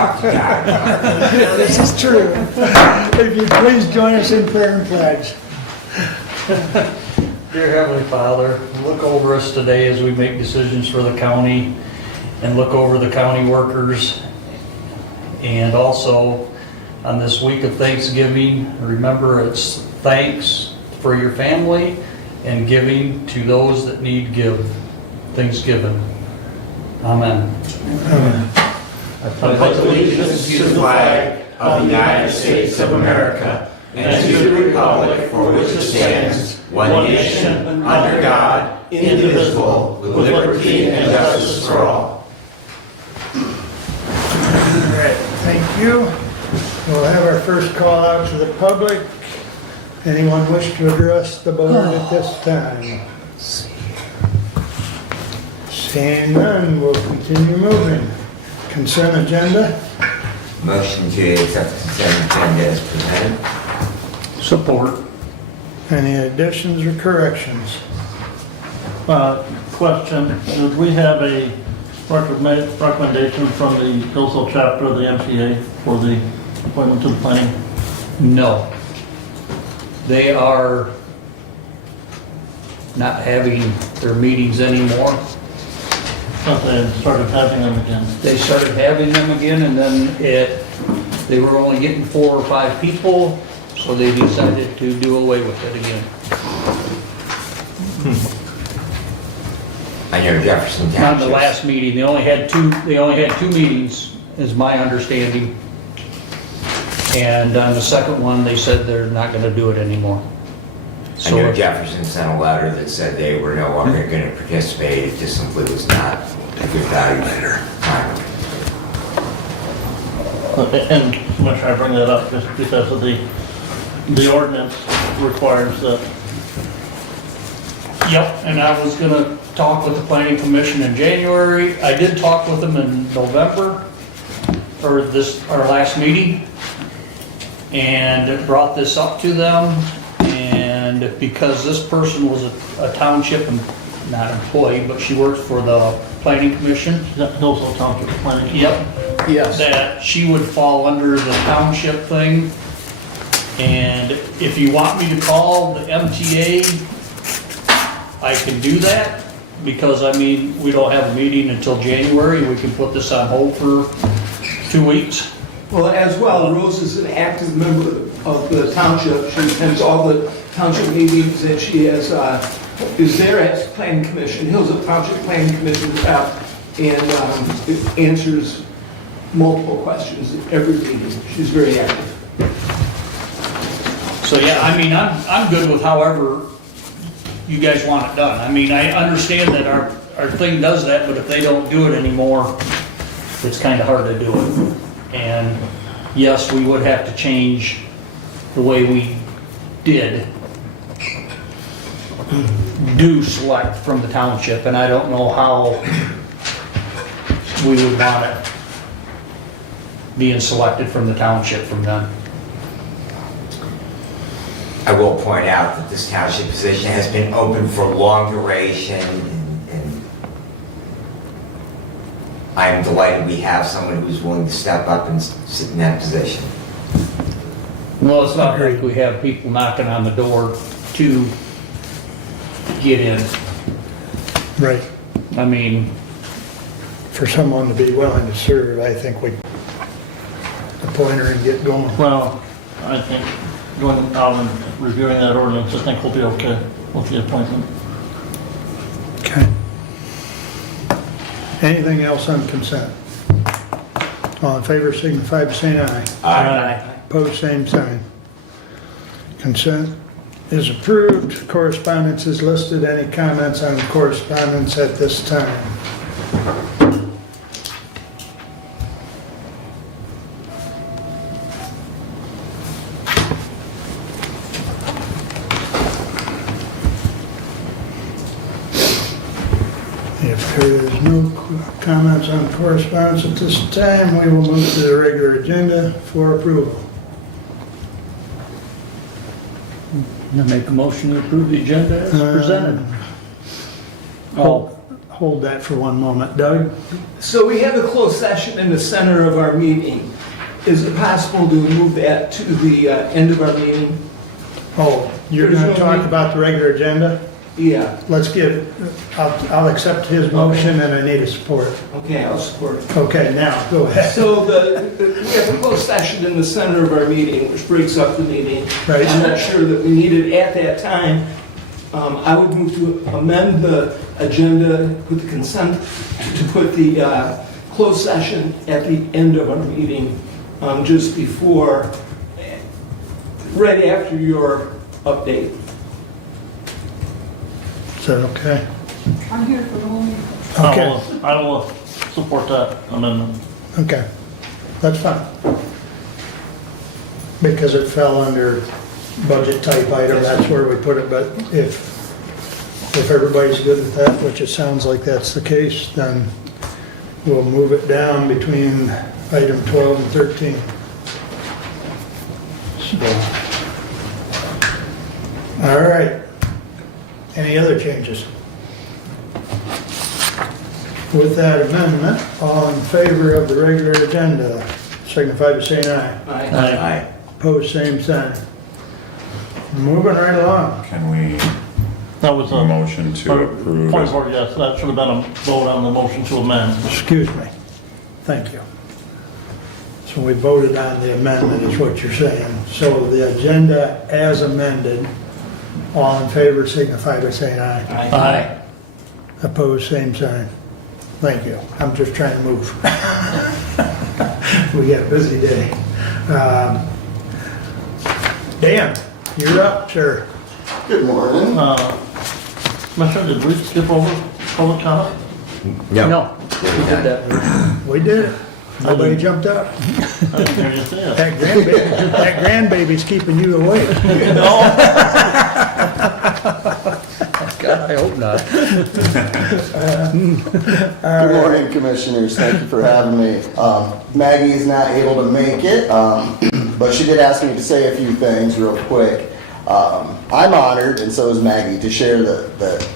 talk to John. This is true. If you please join us in prayer and pledge. Dear Heavenly Father, look over us today as we make decisions for the county, and look over the county workers. And also, on this week of Thanksgiving, remember it's thanks for your family and giving to those that need things given. Amen. Amen. I pledge allegiance to the flag of the United States of America and to the republic for which it stands, one nation, under God, indivisible, with liberty and justice for all. All right, thank you. We'll have our first call out to the public. Anyone wish to address the board at this time? Seeing none, we'll continue moving. Consent agenda? Motion to accept the consent agenda as presented. Support. Any additions or corrections? Question, did we have a recommendation from the Hillsdale chapter of the MTA for the appointment to the planning? No. They are not having their meetings anymore. But they started having them again. They started having them again, and then they were only getting 4 or 5 people, so they decided to do away with it again. On your Jefferson On the Township. last meeting, they only had two meetings, is my understanding. And on the second one, they said they're not gonna do it anymore. I So know Jefferson sent a letter that said they were no longer going to participate. It just simply was not a good value later. And Commissioner, I bring that up just because of the ordinance requires that. Yep, and I was gonna talk with the planning commission in January. I did talk with them in November, or our last meeting, and brought this up to them. And because this person was a township, not employee, but she works for the planning commission. Is that Hillsdale Township Planning? Yep. Yes. That she would fall under the township thing. And if you want me to call the MTA, I can do that, because I mean, we don't have a meeting until January. We can put this on hold for 2 weeks. Well, as well, Rose is an active member of the township. She attends all the township meetings, and she is there at Planning Commission, Hillsdale Township Planning Commission rep, and answers multiple questions at every meeting. She's very active. So yeah, I mean, I'm good with however you guys want it done. I mean, I understand that our thing does that, but if they don't do it anymore, it's kind of hard to do it. And yes, we would have to change the way we do select from the township, and I don't know how we would want it being selected from the township from them. I will point out that this township position has been open for long duration, and I am delighted we have someone who's willing to step up and sit in that position. Well, it's not like we have people knocking on the door to get in. Right. I mean, For someone to be willing to serve, I think we appoint her and get going. Well, I think going out and reviewing that ordinance, I think we'll be okay with the appointment. Okay. Anything else on consent? All in favor signify by saying aye. Aye. Opposed, same sign. Consent is approved. Correspondence is listed. Any comments on correspondence at this time? If there is no comments on correspondence at this time, we will move to the regular agenda for approval. I make a motion to approve the agenda as presented. Oh, hold that for one moment. Doug? So we have a closed session in the center of our meeting. Is it possible to move that to the end of our meeting? Oh, you're gonna talk about the regular agenda? Yeah, Let's I'll accept his motion and I need a support. okay, I'll support it. Okay, now, go ahead. So we have a closed session in the center of our meeting, which breaks up the meeting. Right. I'm not sure that we need it at that time. I would move to amend the agenda with the consent to put the closed session at the end of our meeting, just before, right after your update. Is that okay? I'm here for the whole meeting. Okay, I will support that amendment. okay. That's fine. Because it fell under budget type item, that's where we put it, but if everybody's good with that, which it sounds like that's the case, then we'll move it down between item 12 and 13. So. All right. Any other changes? With that amendment, all in favor of the regular agenda, signify by saying aye. Aye. Opposed, same sign. Moving right along. Can we That was a motion to approve? point of order, yes, that should have been a vote on the motion to amend. Excuse me. Thank you. So we voted on the amendment, is what you're saying. So the agenda as amended, all in favor signify by saying aye. Aye. Opposed, same sign. Thank you. I'm just trying to move. We got a busy day. Dan, you're up, sir. Good morning. Commissioner, did we skip over public comment? No, we did that. We did it. Nobody jumped up. I didn't hear you say it. That grandbaby's keeping you awake. God, I hope not. Good morning, commissioners. Thank you for having me. Maggie is not able to make it, but she did ask me to say a few things real quick. I'm honored, and so is Maggie, to share that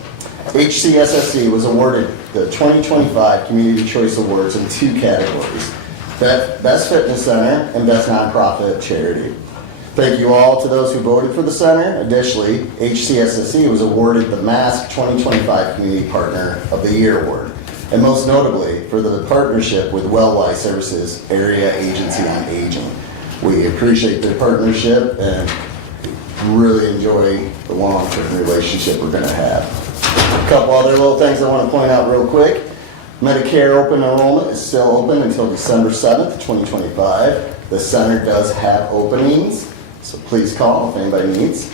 HCSSC was awarded the 2025 Community Choice Awards in 2 categories: Best Fitness Center and Best Nonprofit Charity. Thank you all to those who voted for the center. Additionally, HCSSC was awarded the MASC 2025 Community Partner of the Year Award, and most notably for the partnership with Wellwise Services Area Agency on Aging. We appreciate the partnership and really enjoy the long-term relationship we're going to have. A couple other little things I want to point out real quick. Medicare open enrollment is still open until December 7th, 2025. The center does have openings, so please call if anybody needs.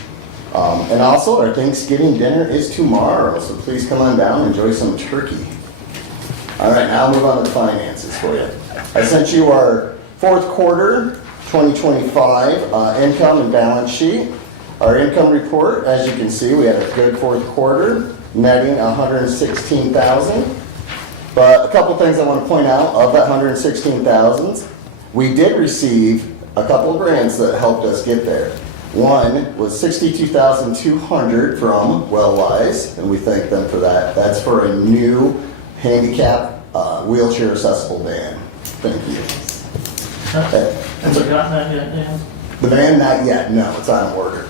And also, our Thanksgiving dinner is tomorrow, so please come on down and enjoy some turkey. All right, now I'll move on to the finances for you. I sent you our fourth quarter 2025 income and balance sheet. Our income report, as you can see, we had a good fourth quarter, netting $116,000. But a couple things I want to point out of that $116,000, we did receive a couple grants that helped us get there. One was $62,200 from Wellwise, and we thank them for that. That's for a new handicap wheelchair accessible van. Thank you. Have we gotten that yet, Dan? The van, not yet, no, it's on order.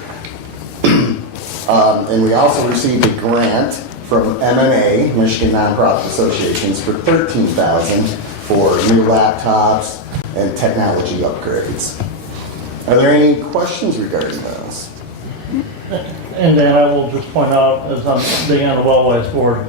And we also received a grant from MMA, Michigan Nonprofit Associations, for $13,000 for new laptops and technology upgrades. Are there any questions regarding those? And then I will just point out, as I'm being on the Wellwise board,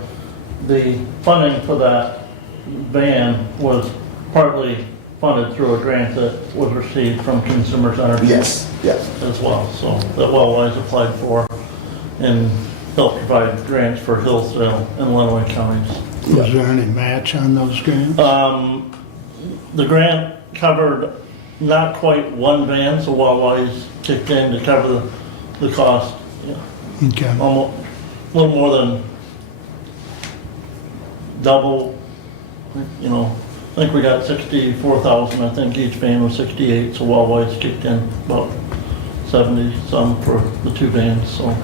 the funding for that van was partly funded through a grant that was received from Consumers Energy. Yes, yeah. As well, so that Wellwise applied for and helped provide grants for Hillsdale and Lenawee counties. Was there any match on those grants? The grant covered not quite one van, so Wellwise kicked in to cover the cost. Yeah. Okay. Almost, a little more than double, you know. I think we got 64,000, I think each van was 68, so Wellwise kicked in about 70 some for the 2 vans, so.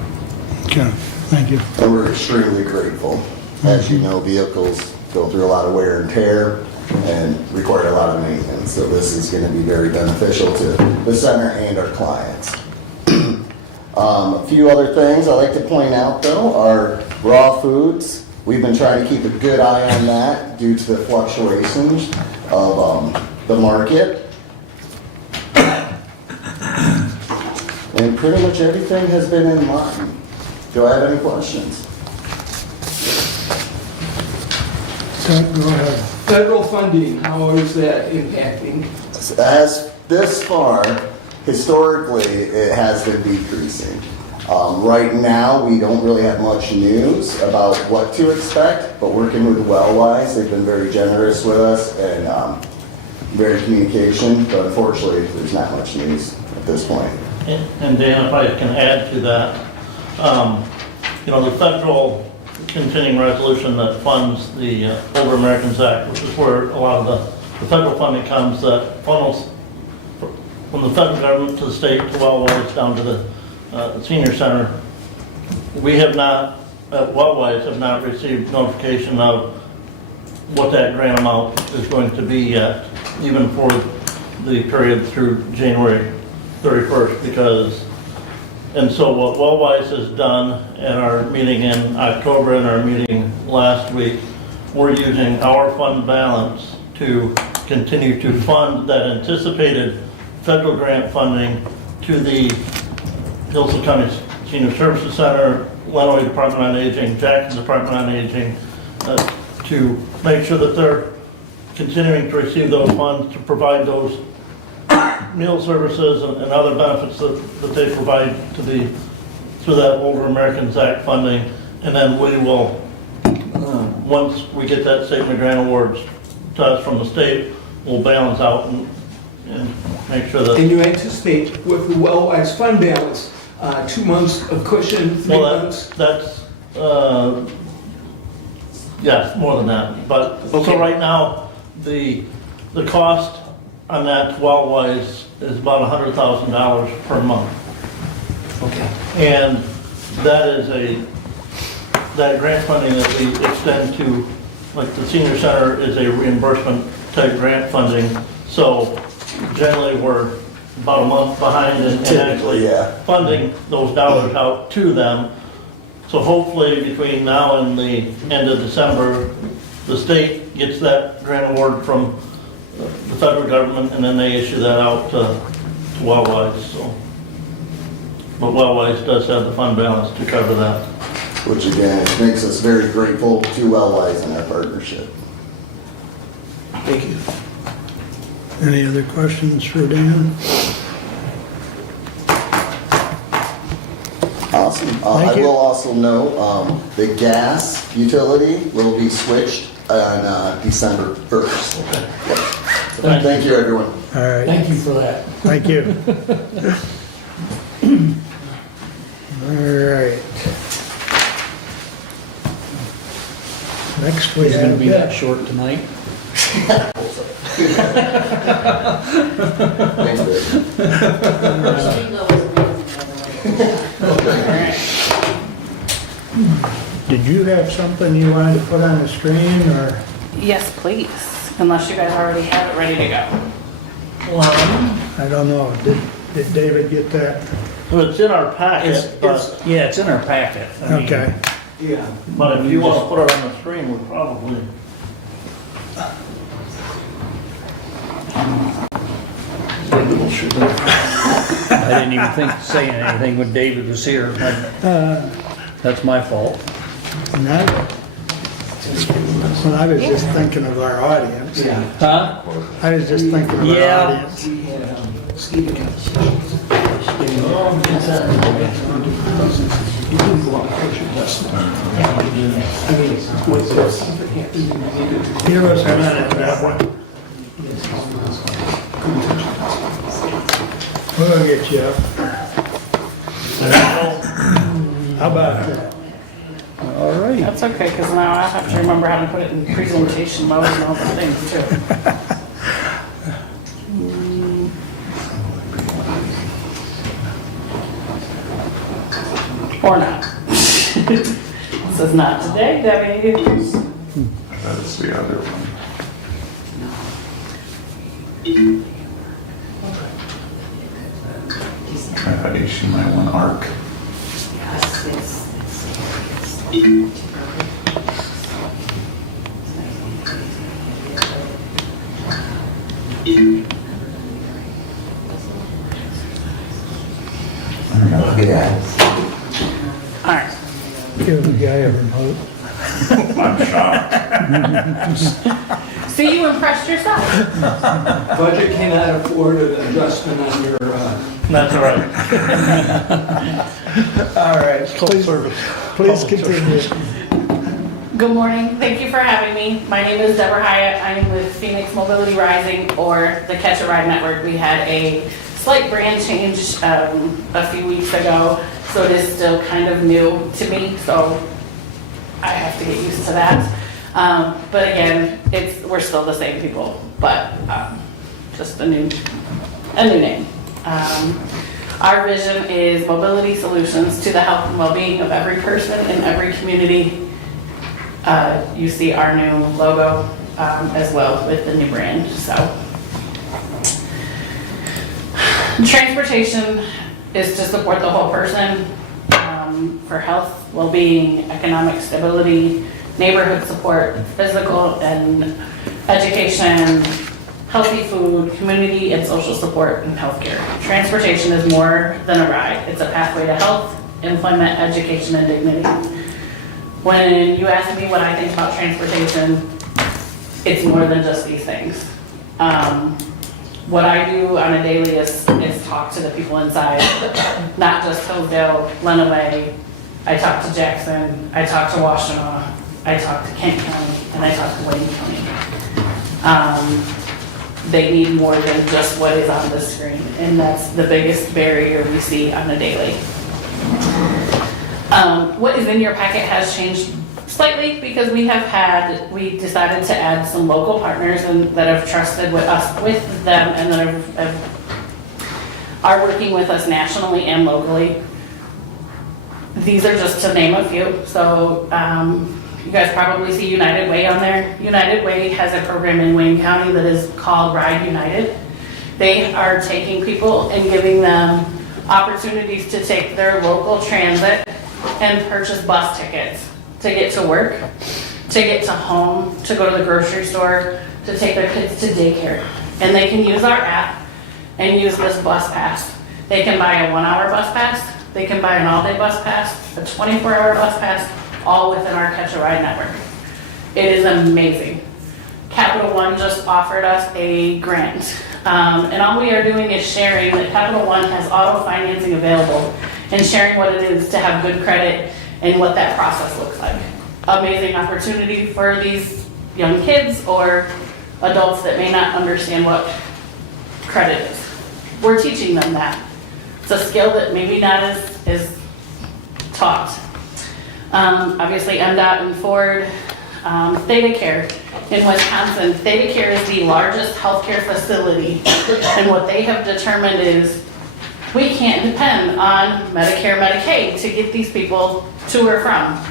Okay, thank you. And we're extremely grateful. As you know, vehicles go through a lot of wear and tear and require a lot of maintenance. So this is going to be very beneficial to the center and our clients. A few other things I'd like to point out though are raw foods. We've been trying to keep a good eye on that due to the fluctuations of the market. And pretty much everything has been in line. Do I have any questions? Go ahead. Federal funding, how is that impacting? As this far, historically, it has been decreasing. Right now, we don't really have much news about what to expect, but working with Wellwise, they've been very generous with us and very communication, but unfortunately, there's not much news at this point. And Dan, if I can add to that, the federal continuing resolution that funds the Older Americans Act, which is where a lot of the federal funding comes, that funnels from the federal government to the state to Wellwise down to the senior center. We have not, at Wellwise, have not received notification of what that grant amount is going to be yet, even for the period through January 31st, because, and so what Wellwise has done at our meeting in October and our meeting last week, we're using our fund balance to continue to fund that anticipated federal grant funding to the Hillsdale County Senior Services Center, Lenawee Department on Aging, Jackson Department on Aging, to make sure that they're continuing to receive those funds to provide those meal services and other benefits that they provide to through that Older Americans Act funding. And then we will, once we get that statement of grant awards to us from the state, we'll balance out and make sure that. And you anticipate with the Wellwise fund balance, 2 months of cushion, 3 months? That's, yes, more than that. But, Okay. so right now, the cost on that Wellwise is about $100,000 per month. Okay. And that is that grant funding that we extend to, like the senior center is a reimbursement type grant funding. So generally we're about a month behind in actually yeah. funding those dollars out to them. So hopefully between now and the end of December, the state gets that grant award from the federal government, and then they issue that out to Wellwise. So, but Wellwise does have the fund balance to cover that. Which again, it makes us very grateful to Wellwise and our partnership. Thank you. Any other questions for Dan? Awesome. Thank I you. will also note, the gas utility will be switched on December 1st. Yep. Thank you, everyone. All right, Thank you for that. thank you. All right. Next we It's gonna have, be that short tonight. Thanks, Dave. did you have something you wanted to put on the screen, or? Yes, please, unless you guys already have it ready to go. I don't know, did David get that? So it's in our packet, but, Yeah, it's in our packet. I mean, Okay, Yeah. but if you want to put it on the screen, we'll probably. I didn't even think of saying anything when David was here. That's my fault. and well, I was just thinking of our audience. Yeah. Huh? I was just thinking of our Yeah. audience. We had Stephen got you can go on kosher test. I mean, with this, something happened, you needed to. Give us a minute, Jeff. We'll get you up. How about that? All right. That's okay, because now I have to remember how to put it in presentation mode and all the things too. Or not. So was not today, Debbie. That's the other one. I thought she might want ARC. All right. Give the guy a remote. I'm shocked. See, you impressed yourself. Budget cannot afford an adjustment on your, That's all right. All right, please, please continue. Good morning. Thank you for having me. My name is Deborah Hyatt. I'm with Phoenix Mobility Rising, or the Catch a Ride Network. We had a slight brand change a few weeks ago, so it is still kind of new to me, so I have to get used to that. But again, we're still the same people, but just a new name. Our vision is mobility solutions to the health and well-being of every person in every community. You see our new logo as well with the new brand. So, transportation is to support the whole person for health, well-being, economic stability, neighborhood support, physical and education, healthy food, community and social support, and healthcare. Transportation is more than a ride. It's a pathway to health, employment, education, and dignity. When you ask me what I think about transportation, it's more than just these things. What I do on a daily is talk to the people inside, not just Hillsdale, Lenawee. I talk to Jackson, I talk to Washtenaw, I talk to Kent County, and I talk to Wayne County. They need more than just what is on the screen, and that's the biggest barrier we see on a daily. What is in your packet has changed slightly because we decided to add some local partners that have trusted with them and that are working with us nationally and locally. These are just to name a few. So you guys probably see United Way on there. United Way has a program in Wayne County that is called Ride United. They are taking people and giving them opportunities to take their local transit and purchase bus tickets to get to work, to get to home, to go to the grocery store, to take their kids to daycare. And they can use our app and use this bus pass. They can buy a 1-hour bus pass, they can buy an all-day bus pass, a 24-hour bus pass, all within our Catch a Ride network. It is amazing. Capital One just offered us a grant. And all we are doing is sharing that Capital One has auto financing available and sharing what it is to have good credit and what that process looks like. Amazing opportunity for these young kids or adults that may not understand what credit is. We're teaching them that. It's a skill that maybe not is taught. Obviously, MDOT and Ford, Theta Care in Wisconsin. Theta Care is the largest healthcare facility, and what they have determined is we can't depend on Medicare, Medicaid to get these people to or from.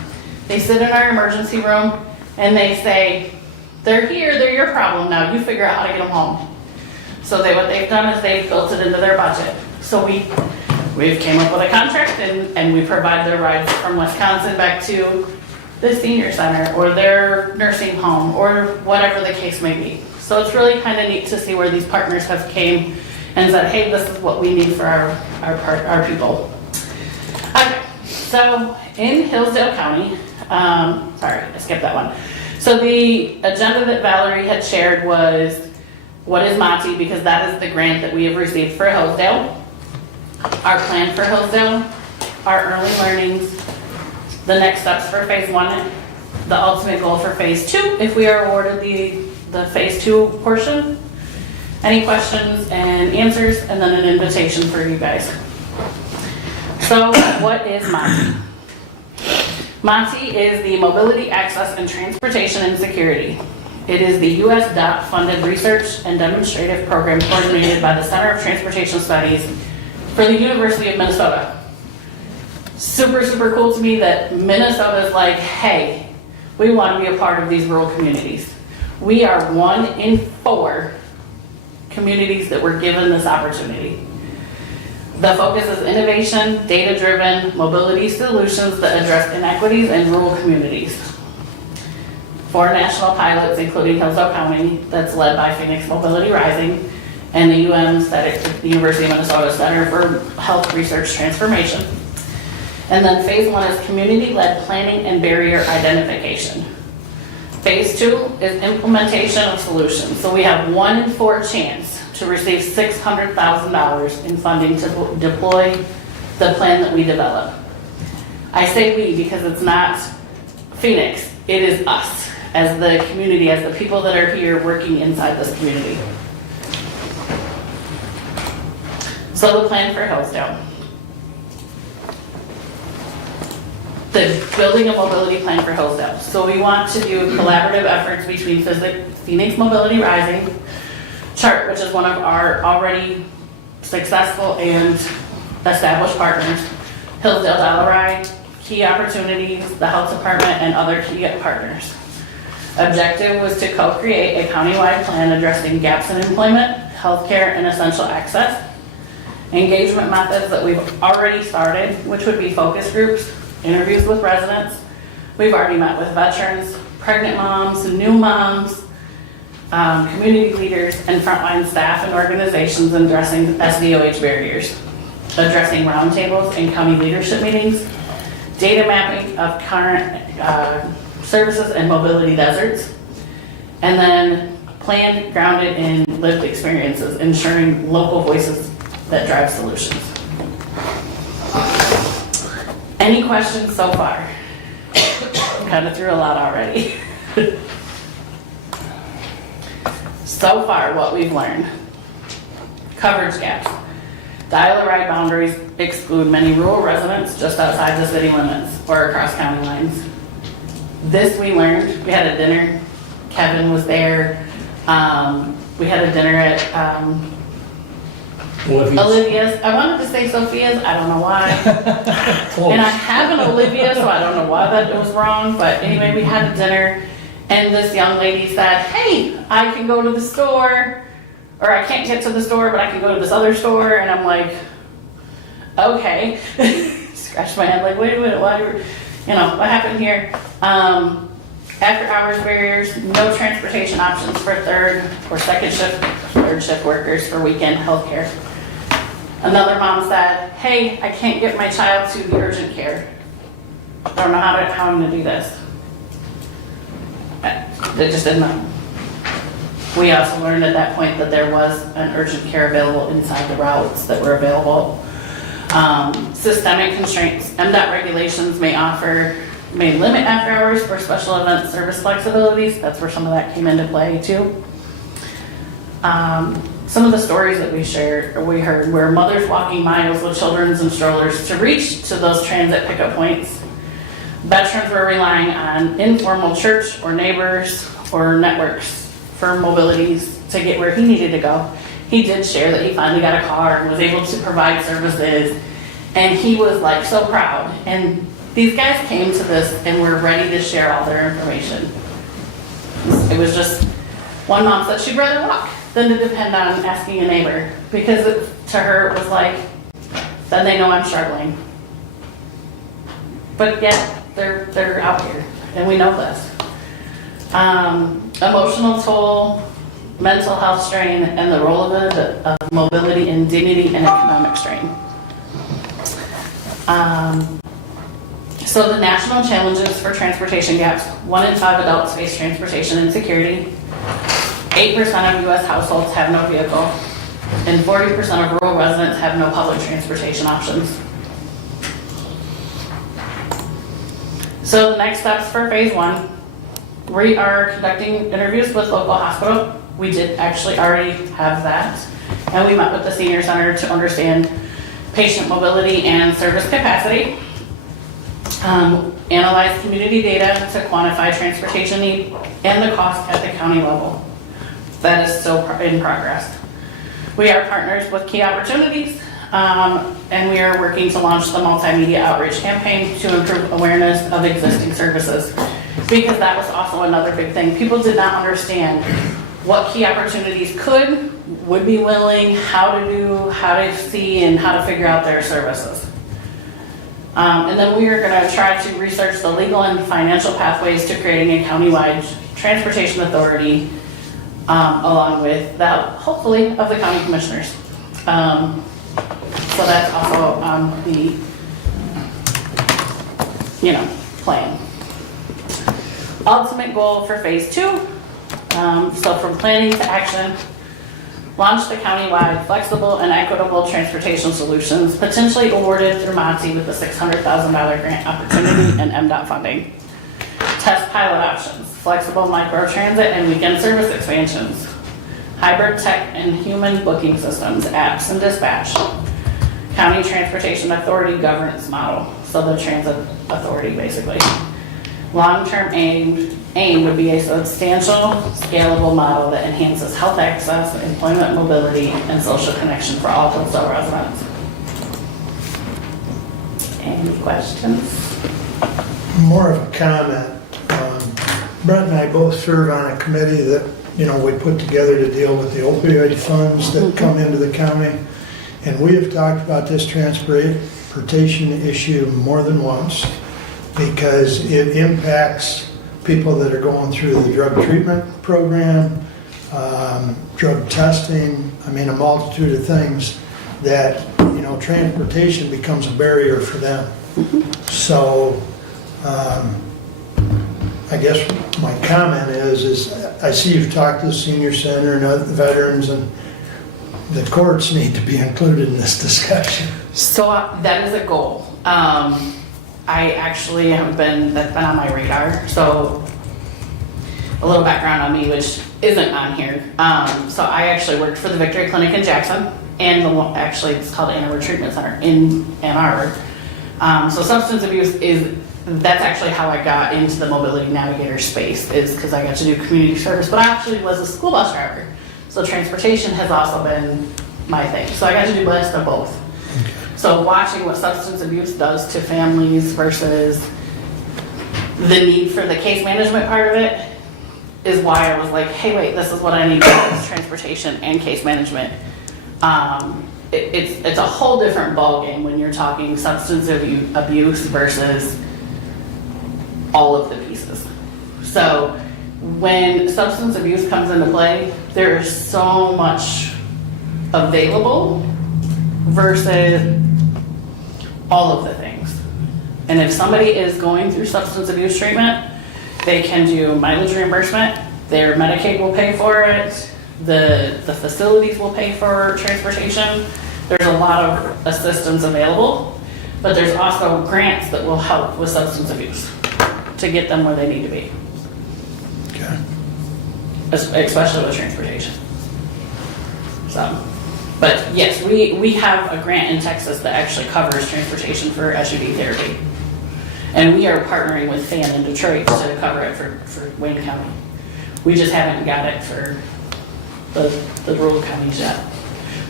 They sit in our emergency room and they say, they're here, they're your problem now, you figure out how to get them home. So what they've done is they've built it into their budget. So we've came up with a contract and we provide their rides from Wisconsin back to the senior center or their nursing home or whatever the case may be. So it's really kind of neat to see where these partners have came and said, hey, this is what we need for our people. Okay, so in Hillsdale County, sorry, I skipped that one. So the agenda that Valerie had shared was, what is MOTI? Because that is the grant that we have received for Hillsdale. Our plan for Hillsdale, our early learnings, the next steps for phase 1, the ultimate goal for phase 2, if we are awarded the phase 2 portion. Any questions and answers, and then an invitation for you guys. So what is MOTI? MOTI is the Mobility, Access, and Transportation and Security. It is the U.S. DOT-funded research and demonstrative program coordinated by the Center of Transportation Studies for the University of Minnesota. super, super cool to me that Minnesota's like, hey, we want to be a part of these rural communities. We are 1 in 4 communities that were given this opportunity. The focus is innovation, data-driven, mobility solutions that address inequities in rural communities. 4 national pilots, including Hillsdale County, that's led by Phoenix Mobility Rising, and the the University of Minnesota Center for Health Research Transformation. And then phase 1 is community-led planning and barrier identification. Phase 2 is implementation of solutions. So we have 1 in 4 chance to receive $600,000 in funding to deploy the plan that we develop. I say we because it's not Phoenix, it is us as the community, as the people that are here working inside this community. So the plan for Hillsdale. The building a mobility plan for Hillsdale. So we want to do collaborative efforts between Phoenix Mobility Rising, CHART, which is one of our already successful and established partners, Hillsdale Dollaride, Key Opportunities, the Health Department, and other key partners. Objective was to co-create a countywide plan addressing gaps in employment, healthcare, and essential access. Engagement methods that we've already started, which would be focus groups, interviews with residents. We've already met with veterans, pregnant moms, new moms, community leaders, and frontline staff and organizations addressing SDOH barriers, addressing roundtables and county leadership meetings, data mapping of current services and mobility deserts, and then planned grounded in lived experiences, ensuring local voices that drive solutions. Any questions so far? Kind of threw a lot already. So far, what we've learned. Coverage gaps. Dial-a-ride boundaries exclude many rural residents just outside the city limits or across county lines. This we learned. We had a dinner. Kevin was there. We had a dinner at Olivia's. I wanted to say Sophia's. I don't know why. And I have an Olivia, so I don't know why that was wrong. But anyway, we had a dinner, and this young lady said, "Hey, I can go to the store, or I can't get to the store, but I can go to this other store." And I'm like, "Okay." Scratch my head, like, "Wait a minute, why? What happened here?" After hours barriers, no transportation options for third shift workers for weekend healthcare. Another mom said, "Hey, I can't get my child to the urgent care. I don't know how I'm gonna do this." They just didn't know. We also learned at that point that there was an urgent care available inside the routes that were available. Systemic constraints. MDOT regulations may limit after hours for special event service flexibilities. That's where some of that came into play too. Some of the stories that we heard were mothers walking miles with children and strollers to reach to those transit pickup points. Veterans were relying on informal church or neighbors or networks for mobilities to get where he needed to go. He did share that he finally got a car and was able to provide services, and he was like so proud. And these guys came to this and were ready to share all their information. It was just, one mom said she'd rather walk than to depend on asking a neighbor, because to her it was like, then they know I'm struggling. But yet, they're out here, and we know this. Emotional toll, mental health strain, and the role of mobility in dignity and economic strain. So the national challenges for transportation gaps: 1 in 5 adults face transportation insecurity, 8% of U.S. households have no vehicle, and 40% of rural residents have no public transportation options. So the next steps for phase 1, we are conducting interviews with local hospital. We did actually already have that, and we met with the senior center to understand patient mobility and service capacity. Analyze community data to quantify transportation need and the cost at the county level. That is still in progress. We are partners with Key Opportunities, and we are working to launch the multimedia outreach campaign to improve awareness of existing services. Because that was also another big thing. People did not understand what key opportunities would be willing, how to do, how to see, and how to figure out their services. And then we are gonna try to research the legal and financial pathways to creating a countywide transportation authority, along with that, hopefully, of the county commissioners. So that's also on the, plan. Ultimate goal for phase 2, so from planning to action, launch the countywide flexible and equitable transportation solutions, potentially awarded through MOTSI with a $600,000 grant opportunity and MDOT funding. Test pilot options, flexible microtransit and weekend service expansions, hybrid tech and human booking systems, apps and dispatch, county transportation authority governance model, so the transit authority basically. Long-term aim would be a substantial, scalable model that enhances health access, employment mobility, and social connection for all Hillsdale residents. Any questions? More of a comment. Brent and I both serve on a committee that, we put together to deal with the opioid funds that come into the county. And we have talked about this transportation issue more than once because it impacts people that are going through the drug treatment program, drug testing, a multitude of things that, transportation becomes a barrier for them. So, I guess my comment is I see you've talked to the senior center and other veterans, and the courts need to be included in this discussion. So that is a goal. I actually that's been on my radar. So a little background on me, which isn't on here. So I actually worked for the Victory Clinic in Jackson, and actually it's called Ann Arbor Treatment Center in Ann Arbor. So substance abuse that's actually how I got into the mobility navigator space, is because I got to do community service, but I actually was a school bus driver. So transportation has also been my thing. So I got to do best of both. So watching what substance abuse does to families versus the need for the case management part of it is why I was like, hey, wait, this is what I need to do, is transportation and case management. It's a whole different ballgame when you're talking substance abuse versus all of the pieces. So when substance abuse comes into play, there is so much available versus all of the things. And if somebody is going through substance abuse treatment, they can do mileage reimbursement, their Medicaid will pay for it, the facilities will pay for transportation. There's a lot of assistance available, but there's also grants that will help with substance abuse to get them where they need to be. Okay. Especially with transportation. So, but yes, we have a grant in Texas that actually covers transportation for SUD therapy. And we are partnering with FAN in Detroit to cover it for Wayne County. We just haven't got it for the rural counties yet.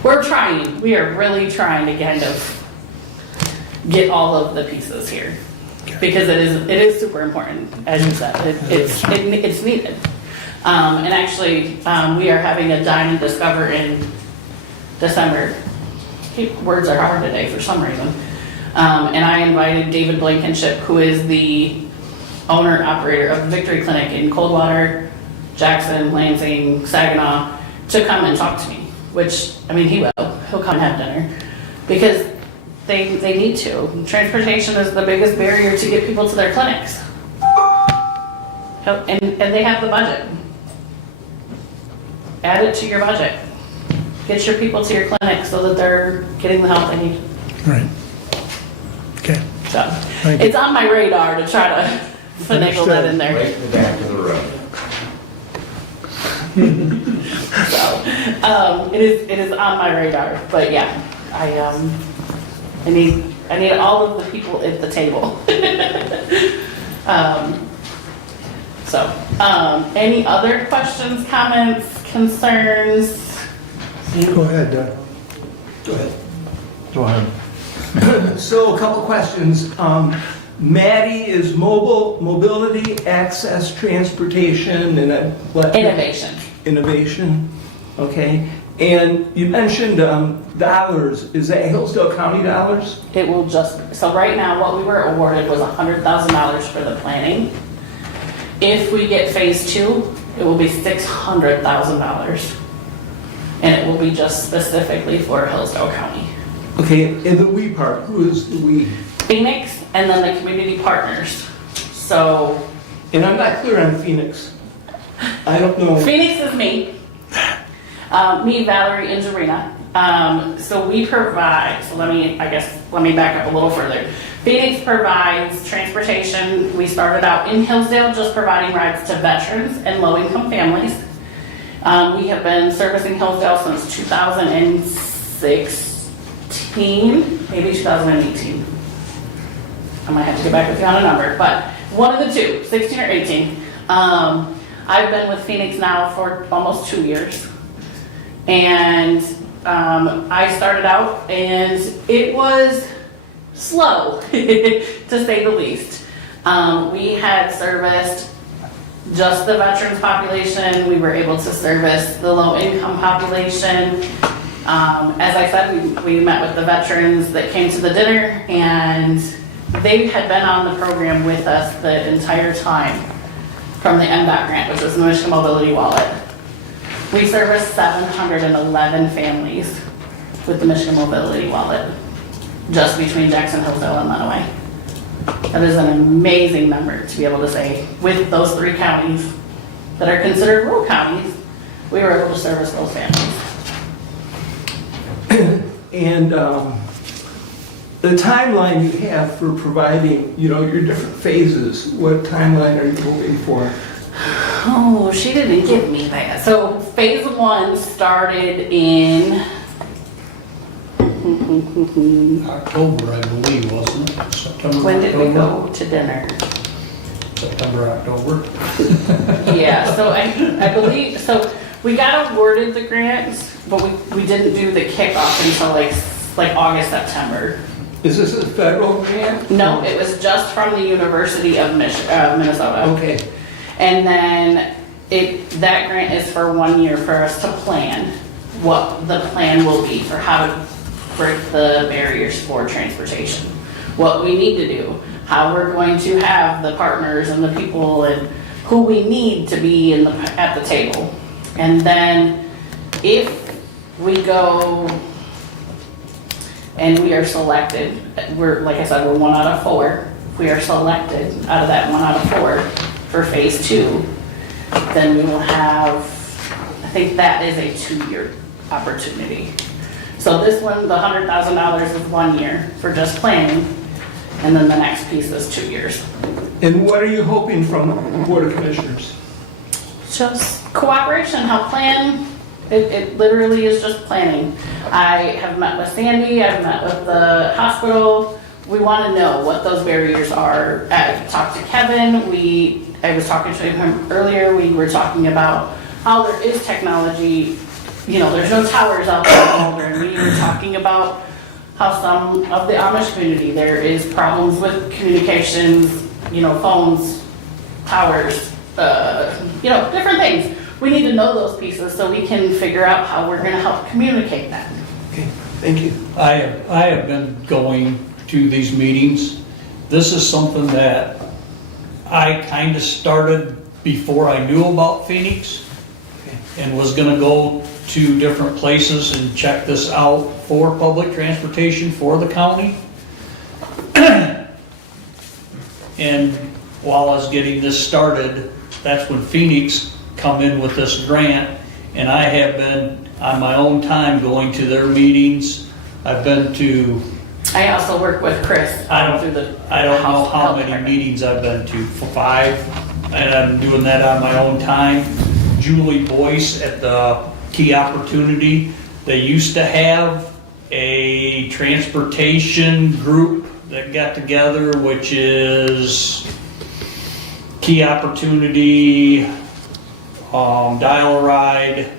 We're trying, we are really trying to kind of get all of the pieces here. Because it is super important, as you said, it's needed. And actually, we are having a Dine and Discover in December. Words are hard today for some reason. And I invited David Blankenship, who is the owner-operator of Victory Clinic in Coldwater, Jackson, Lansing, Saginaw, to come and talk to me, which, he will. He'll come and have dinner. Because they need to. Transportation is the biggest barrier to get people to their clinics. And they have the budget. Add it to your budget. Get your people to your clinic so that they're getting the help they need. Right. Okay. So, Thank you. it's on my radar to try to finagle that in there. Right in the back of the road. So, it is on my radar, but yeah, I need all of the people at the table. Any other questions, comments, concerns? Go ahead, Doug. Go ahead. Go ahead. So a couple questions. Maddie is mobility, access, transportation, and what? Innovation. Innovation, okay. And you mentioned dollars. Is that Hillsdale County dollars? It will just, so right now, what we were awarded was $100,000 for the planning. If we get phase 2, it will be $600,000. And it will be just specifically for Hillsdale County. Okay, and the we part, who is the we? Phoenix, and then the community partners. So And I'm not clear on Phoenix. I don't know. Phoenix is me. Me, Valerie, and Jarena. So we provide, so let me back up a little further. Phoenix provides transportation. We started out in Hillsdale just providing rides to veterans and low-income families. We have been servicing Hillsdale since 2016, maybe 2018. I might have to go back with you on a number, but one of the two, 16 or 18. I've been with Phoenix now for almost 2 years. And I started out and it was slow, to say the least. We had serviced just the veterans population. We were able to service the low-income population. As I said, we met with the veterans that came to the dinner, and they had been on the program with us the entire time from the MDOT grant, which was the Michigan Mobility Wallet. We serviced 711 families with the Michigan Mobility Wallet, just between Jackson, Hillsdale, and Lenawee. That is an amazing number to be able to say, with those 3 counties that are considered rural counties, we were able to service those families. And the timeline you have for providing, your different phases, what timeline are you hoping for? Oh, she didn't give me that. So phase 1 started in October, I believe, wasn't it? September, when did we October? go to dinner? September, October. Yeah, so I believe, so we got awarded the grants, but we didn't do the kickoff until like August, September. Is this a federal grant? No, it was just from the University of Minnesota. Okay. And then that grant is for 1 year for us to plan what the plan will be for how to break the barriers for transportation. What we need to do, how we're going to have the partners and the people and who we need to be at the table. And then if we go and we are selected, like I said, we're 1 out of 4. If we are selected out of that 1 out of 4 for phase 2, then we will have, I think that is a 2-year opportunity. So this one, the $100,000 is 1 year for just planning, and then the next piece is 2 years. And what are you hoping from the Board of Commissioners? Just cooperation, help plan. It literally is just planning. I have met with Sandy, I've met with the hospital. We want to know what those barriers are. I talked to Kevin, I was talking to him earlier, we were talking about how there is technology, there's no towers out there in Boulder, and we were talking about how some of the Amish community, there is problems with communications, phones, towers, different things. We need to know those pieces so we can figure out how we're gonna help communicate that. Okay, thank you. I have been going to these meetings. This is something that I kind of started before I knew about Phoenix and was gonna go to different places and check this out for public transportation for the county. And while I was getting this started, that's when Phoenix come in with this grant, and I have been on my own time going to their meetings. I've been to, I also work with Chris. I don't through the know health how many department. meetings I've been to, 5, and I'm doing that on my own time. Julie Boyce at the Key Opportunity, they used to have a transportation group that got together, which is Key Opportunity, Dial a Ride,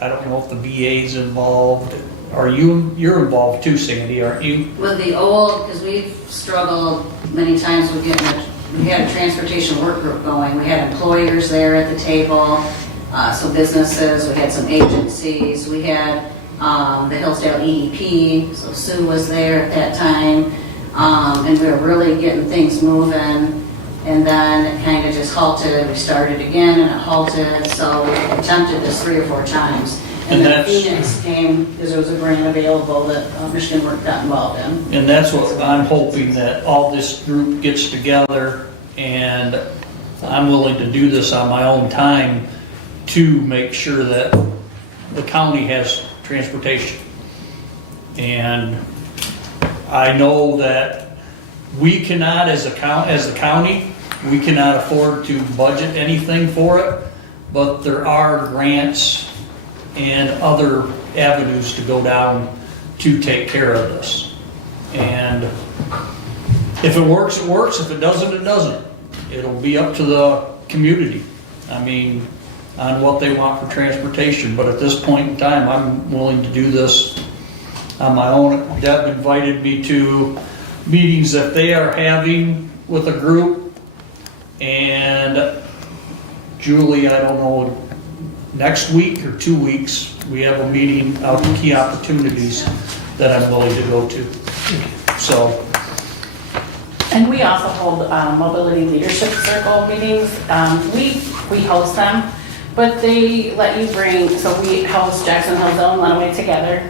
I don't know if the VA's involved. You're involved too, Sandy, aren't you? With the old, because we've struggled many times with we had a transportation work group going. We had employers there at the table, so businesses, we had some agencies, we had the Hillsdale EEP, so Sue was there at that time, and we were really getting things moving. And then it kind of just halted, we started again and it halted, so we attempted this 3 or 4 times. And And then that's- Phoenix came, because there was a grant available that Michigan Work got involved in. And that's what I'm hoping, that all this group gets together, and I'm willing to do this on my own time to make sure that the county has transportation. And I know that we cannot, as a county, we cannot afford to budget anything for it, but there are grants and other avenues to go down to take care of this. And if it works, it works. If it doesn't, it doesn't. It'll be up to the community, I mean, on what they want for transportation. But at this point in time, I'm willing to do this on my own. Deb invited me to meetings that they are having with a group. And Julie, I don't know, next week or 2 weeks, we have a meeting out in Key Opportunities that I'm willing to go to. So, And we also hold mobility leadership circle meetings. We host them, but they let you bring, so we host Jackson, Hillsdale, and Lenawee together.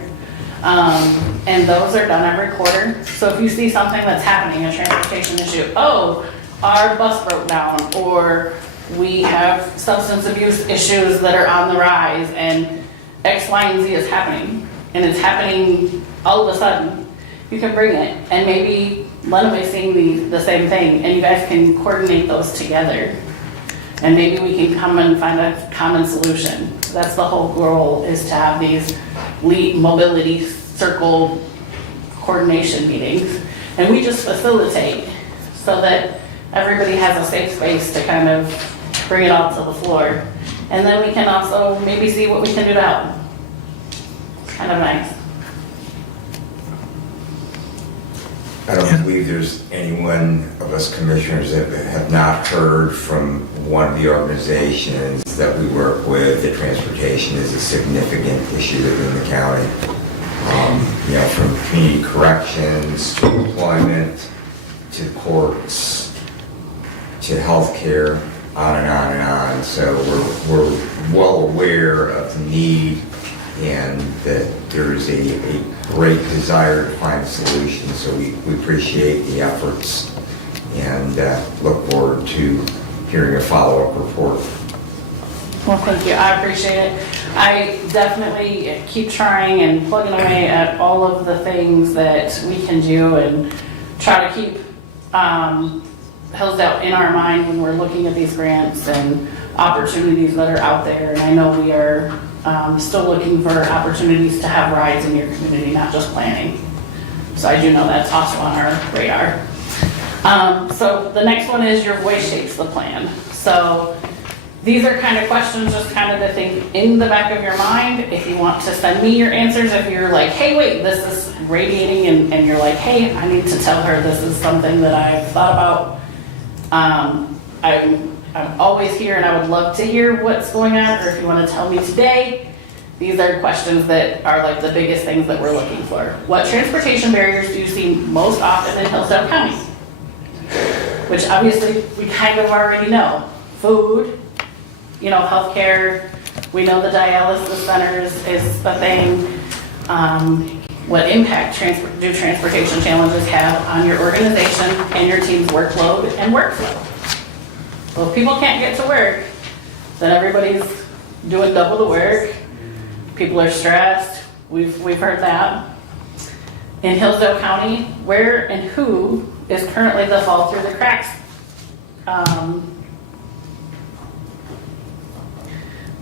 And those are done every quarter. So if you see something that's happening, a transportation issue, oh, our bus broke down, or we have substance abuse issues that are on the rise, and X, Y, and Z is happening, and it's happening all of a sudden, you can bring it, and maybe Lenawee's seeing the same thing, and you guys can coordinate those together. And maybe we can come and find a common solution. That's the whole goal, is to have these mobility circle coordination meetings. And we just facilitate so that everybody has a safe space to kind of bring it all to the floor. And then we can also maybe see what we can do to help. It's kind of nice. I don't believe there's anyone of us commissioners that have not heard from one of the organizations that we work with that transportation is a significant issue within the county. From community corrections to employment to courts to healthcare, on and on and on. So we're well aware of the need and that there is a great desire to find a solution. So we appreciate the efforts and look forward to hearing a follow-up report. Well, thank you. I appreciate it. I definitely keep trying and plugging away at all of the things that we can do and try to keep Hillsdale in our mind when we're looking at these grants and opportunities that are out there. And I know we are still looking for opportunities to have rides in your community, not just planning. So I do know that's also on our radar. So the next one is your voice shapes the plan. So these are kind of questions just kind of to think in the back of your mind. If you want to send me your answers, if you're like, hey, wait, this is radiating, and you're like, hey, I need to tell her this is something that I've thought about. I'm always here and I would love to hear what's going on, or if you want to tell me today, these are questions that are like the biggest things that we're looking for. What transportation barriers do you see most often in Hillsdale County? Which obviously we kind of already know. Food, healthcare, we know the dialysis centers is a thing. What impact do transportation challenges have on your organization and your team's workload and workflow? Well, if people can't get to work, then everybody's doing double the work. People are stressed. We've heard that. In Hillsdale County, where and who is currently the fall through the cracks?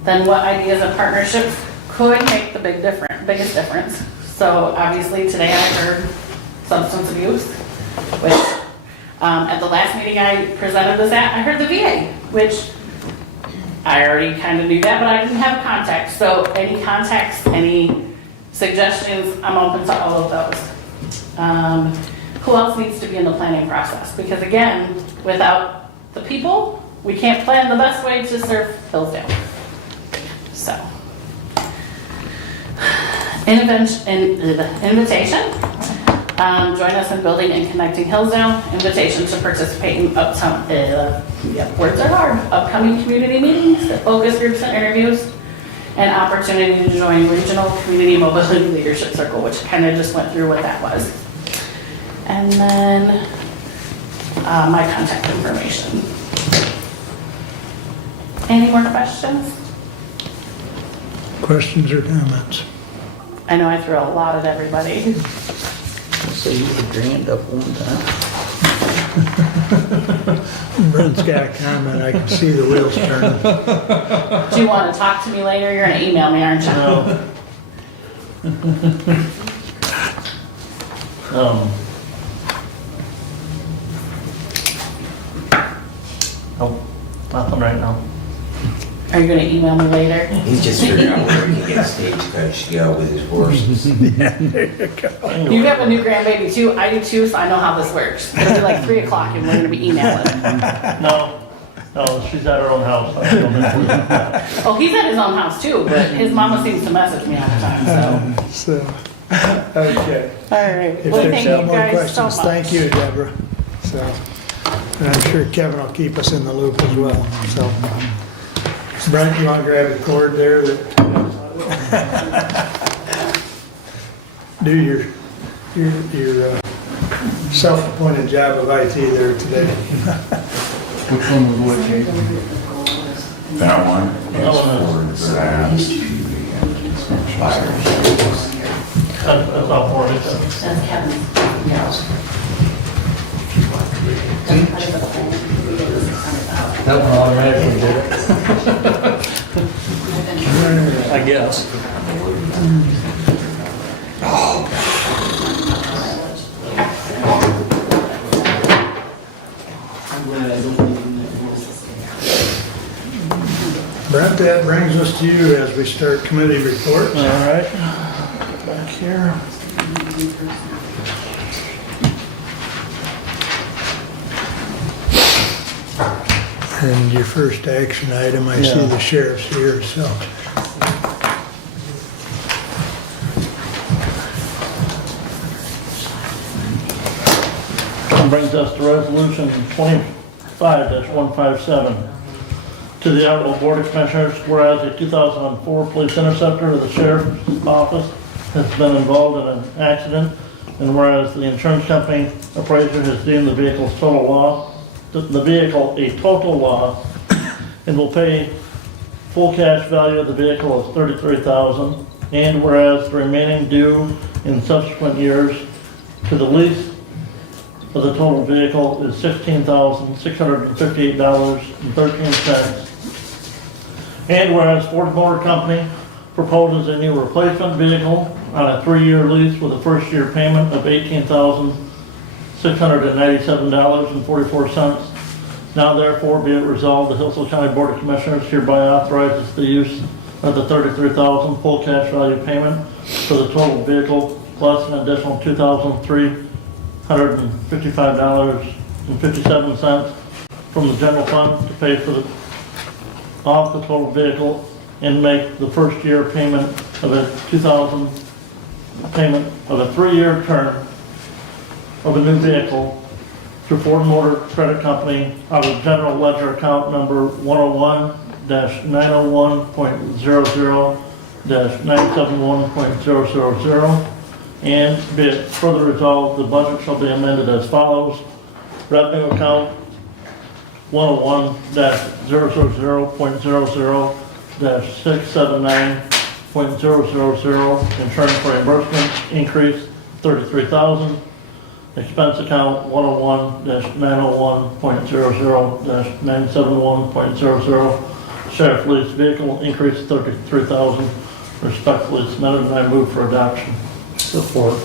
Then what ideas and partnerships could make the biggest difference? So obviously today I heard substance abuse, which at the last meeting I presented this at, I heard the VA, which I already kind of knew that, but I didn't have contacts. So any contacts, any suggestions, I'm open to all of those. Who else needs to be in the planning process? Because again, without the people, we can't plan the best way to serve Hillsdale. So, invitation. Join us in building and connecting Hillsdale. Invitation to participate in words are hard. Upcoming community meetings, focus groups and interviews, and opportunity to join regional community mobility leadership circle, which kind of just went through what that was. And then my contact information. Any more questions? Questions or comments? I know I threw a lot at everybody. So you were grand up one time. Brent's got a comment, I can see the wheels turning. Do you want to talk to me later? You're gonna email me, aren't you? No, nothing right now. Are you gonna email me later? He's just figuring out where he can get a stagecoach to go with his horses. You have a new grandbaby too. I do too, so I know how this works. It'll be like 3 o'clock and we're gonna be emailing. No, she's at her own house. I don't know. Oh, he's at his own house too, but his mama seems to message me all the time, so. So, okay. All right. If Well, there's thank no you more guys so questions, much. thank you, Deborah. So, and I'm sure Kevin will keep us in the loop as well, so. Brent, you want to grab the cord there that? Do your self-appointed job of IT there today. Which one was which? That one That one is for the last fire. That's all for it. That's Kevin. That one automatically did it. I guess. Brent, that brings us to you as we start committee reports. All right. Back here. And your first action item, I see Yeah. the sheriff's here, so. That brings us to resolution 25-157. To the Honorable Board of Commissioners, whereas a 2004 police interceptor of the sheriff's office has been involved in an accident, and whereas the insurance company appraiser has deemed the vehicle a total loss, and will pay full cash value of the vehicle of $33,000, and whereas the remaining due in subsequent years to the lease of the total vehicle is $16,658.13. And whereas Ford Motor Company proposes a new replacement vehicle on a 3-year lease with a first-year payment of $18,697.44. Now therefore be it resolved, the Hillsdale County Board of Commissioners hereby authorizes the use of the $33,000 full cash value payment for the total vehicle plus an additional $2,355.57 from the general fund to pay for off the total vehicle and make the first year payment of a payment of a 3-year term of a new vehicle through Ford Motor Credit Company out of general ledger account number 101-901.00-971.000. And be it further resolved, the budget shall be amended as follows. Revenue account 101-000-679.000. Insurance reimbursement increase $33,000. Expense account 101-901.00-971.00. Sheriff lease vehicle increase $33,000. Respectfully submitted, and I move for adoption. Support.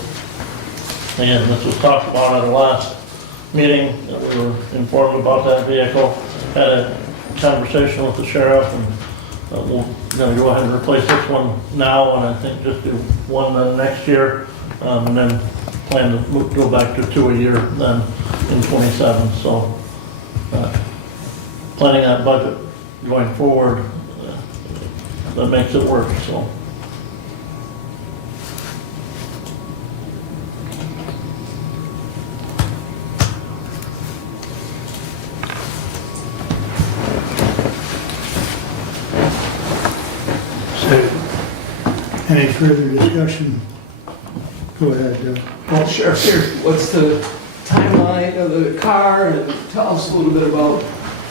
Again, this was talked about at the last meeting, that we were informed about that vehicle. Had a conversation with the sheriff, and we're gonna go ahead and replace this one now, and I think just do one next year, and then plan to go back to 2 a year then in '27, so planning that budget going forward, that makes it work, so. So, any further discussion? Go ahead, Doug. Well, Sheriff, here, what's the timeline of the car, and tell us a little bit about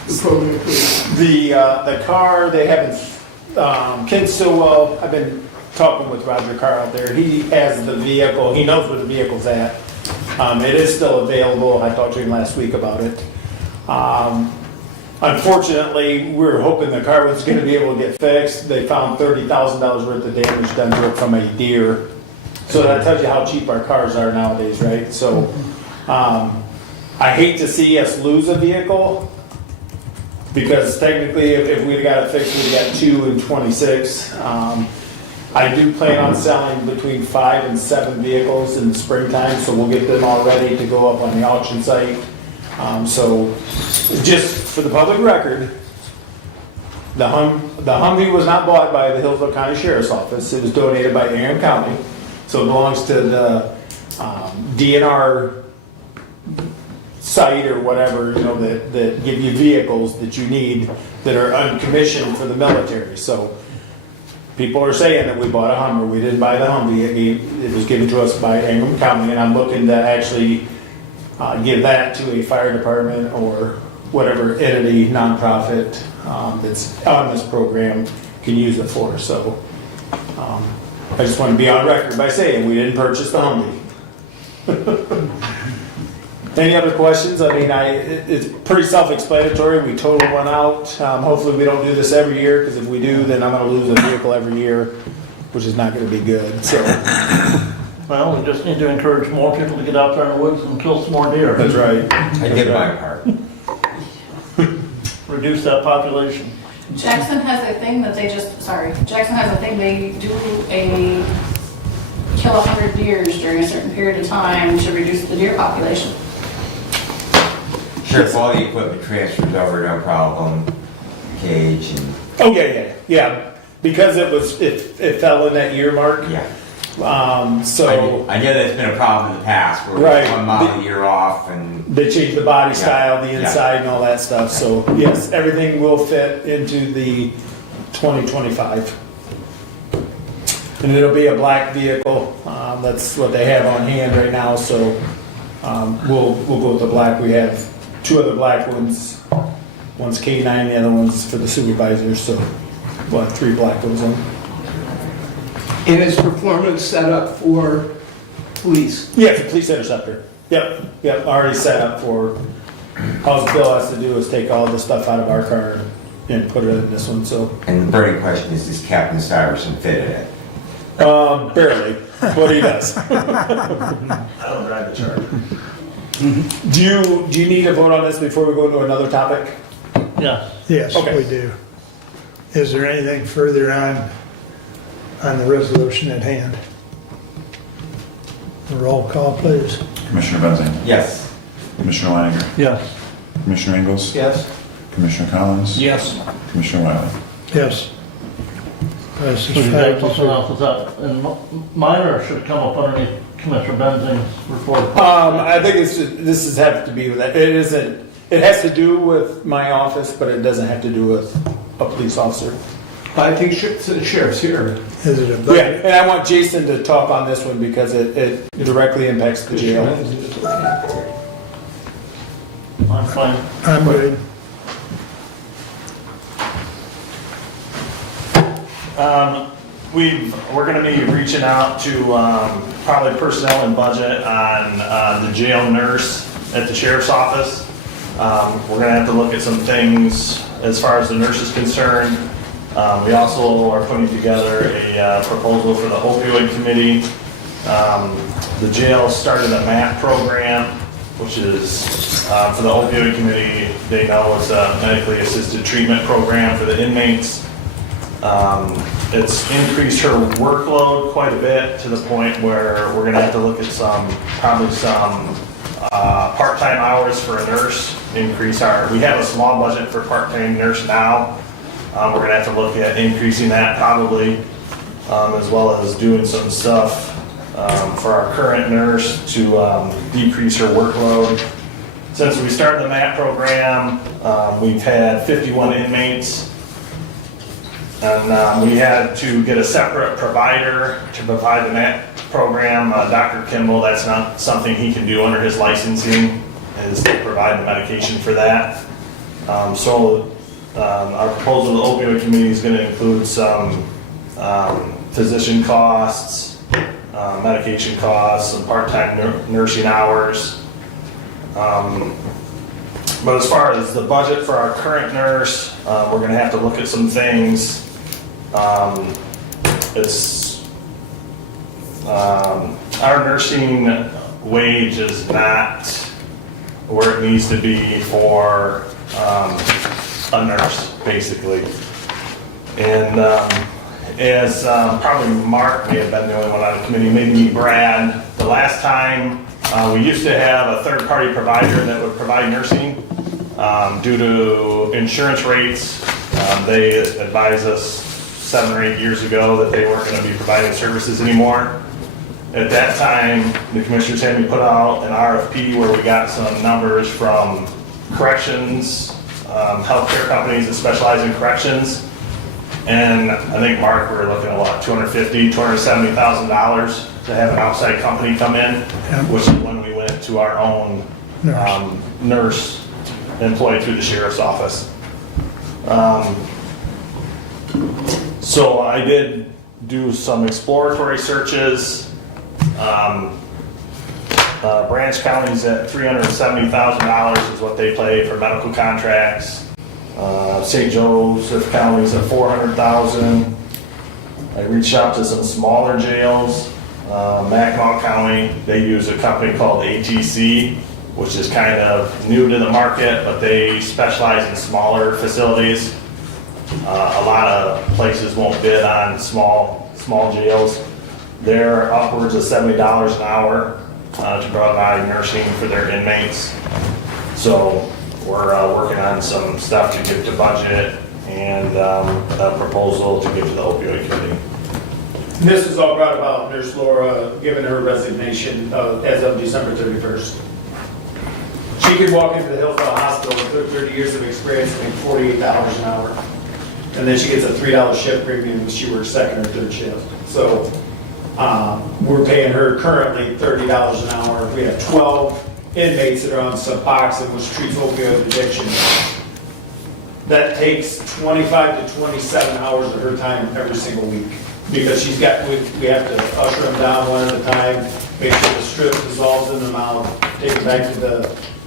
the program, please. The car, they haven't, Ken Stillwell, I've been talking with Roger Carr out there. He has the vehicle, he knows where the vehicle's at. It is still available. I talked to him last week about it. Unfortunately, we were hoping the car was gonna be able to get fixed. They found $30,000 worth of damage done to it from a deer. So that tells you how cheap our cars are nowadays, right? So, I hate to see us lose a vehicle, because technically, if we'd got it fixed, we'd got 2 in '26. I do plan on selling between 5 and 7 vehicles in the springtime, so we'll get them all ready to go up on the auction site. So, just for the public record, the Humvee was not bought by the Hillsdale County Sheriff's Office. It was donated by Ingham County, so it belongs to the DNR site or whatever, you know, that give you vehicles that you need that are uncommissioned for the military. So people are saying that we bought a Hummer. We didn't buy the Humvee. It was given to us by Ingham County, and I'm looking to actually give that to a fire department or whatever entity, nonprofit that's on this program can use it for. So I just want to be on record by saying we didn't purchase the Humvee. Any other questions? I mean, it's pretty self-explanatory. We total one out. Hopefully we don't do this every year, because if we do, then I'm going to lose a vehicle every year, which is not going to be good. So Well, we just need to encourage more people to get out there in the woods and kill some more deer. that's right. I did my part. Reduce that population. Jackson has a thing that Jackson has a thing, they do kill 100 deers during a certain period of time to reduce the deer population. Sure, if all the equipment transfers over, no problem. Cage and, Oh, yeah. Because it fell in that year mark. yeah. So I know that's been a problem in the past, where Right. one model year off and, they changed the body style, the Yeah. inside, and all that stuff. So yes, everything will fit into the 2025. And it'll be a black vehicle. That's what they have on hand right now. So we'll go with the black. We have 2 other black ones. One's K9, the other one's for the supervisors. So we'll have 3 black ones on. And is performance set up for police? Yeah, it's a police interceptor. Yep, already set up for, all Bill has to do is take all the stuff out of our car and put it in this one, so. and the burning question is, does Captain Syverson fit in it? Barely, but he does. I don't drive the Charger. Do you need a vote on this before we go into another topic? Yes. Yes, Okay. we do. Is there anything further on the resolution at hand? Roll call, please. Commissioner Benzing, Yes. Commissioner Leininger, Yes. Commissioner Ingles, Yes. Commissioner Collins, Yes. Commissioner Wiley. Yes. Passes So you have 5 to something 0. else with that, and mine, or should it come up underneath Commissioner Benzing's report? I think this is have to be with that. It isn't, it has to do with my office, but it doesn't have to do with a police officer. I think the sheriff's here. Is it a Yeah, budget? and I want Jason to talk on this one because it directly impacts the jail. I'm fine. I'm good. We're gonna be reaching out to, probably personnel and budget on, the jail nurse at the sheriff's office. We're gonna have to look at some things as far as the nurse is concerned. We also are putting together a proposal for the opioid committee. The jail started a MAP program which is for the opioid committee. They know it's a medically assisted treatment program for the inmates. It's increased her workload quite a bit to the point where we're gonna have to look at probably some part-time hours for a nurse, we have a small budget for part-time nurse now. We're gonna have to look at increasing that probably, as well as doing some stuff for our current nurse to decrease her workload. Since we started the MAP program, we've had 51 inmates. And we had to get a separate provider to provide the MAP program. Dr. Kimball, that's not something he can do under his licensing, is to provide the medication for that. So our proposal to the opioid committee is going to include some physician costs, medication costs, some part-time nursing hours. But as far as the budget for our current nurse, we're going to have to look at some things. Our nursing wage is not where it needs to be for a nurse, basically. And as probably Mark may have been the only one on the committee, maybe Brad, the last time we used to have a third-party provider that would provide nursing. Due to insurance rates, they advised us 7 or 8 years ago that they weren't going to be providing services anymore. At that time, the commissioners had me put out an RFP where we got some numbers from corrections, healthcare companies that specialize in corrections. And I think, Mark, we were looking at what, $250,000, $270,000 to have an outside company come in, which is when we went to our own nurse employed through the sheriff's office. So I did do some exploratory searches. Branch County's at $370,000 is what they pay for medical contracts. St. Joseph County's at $400,000. I reached out to some smaller jails. Mackinac County, they use a company called ATC, which is kind of new to the market, but they specialize in smaller facilities. A lot of places won't bid on small jails. They're upwards of $70 an hour to provide nursing for their inmates. So we're working on some stuff to give to budget and a proposal to give to the opioid committee. This was all brought about Nurse Laura giving her resignation as of December 31st. She could walk into the Hillsdale Hospital with 30 years of experience and make $48 an hour. And then she gets a $3 shift premium when she works second or third shift. So we're paying her currently $30 an hour. We have 12 inmates that are on Suboxone, which treats opioid addiction. That takes 25 to 27 hours of her time every single week. Because we have to usher them down one at a time, make sure the strip dissolves in the mouth, take them back to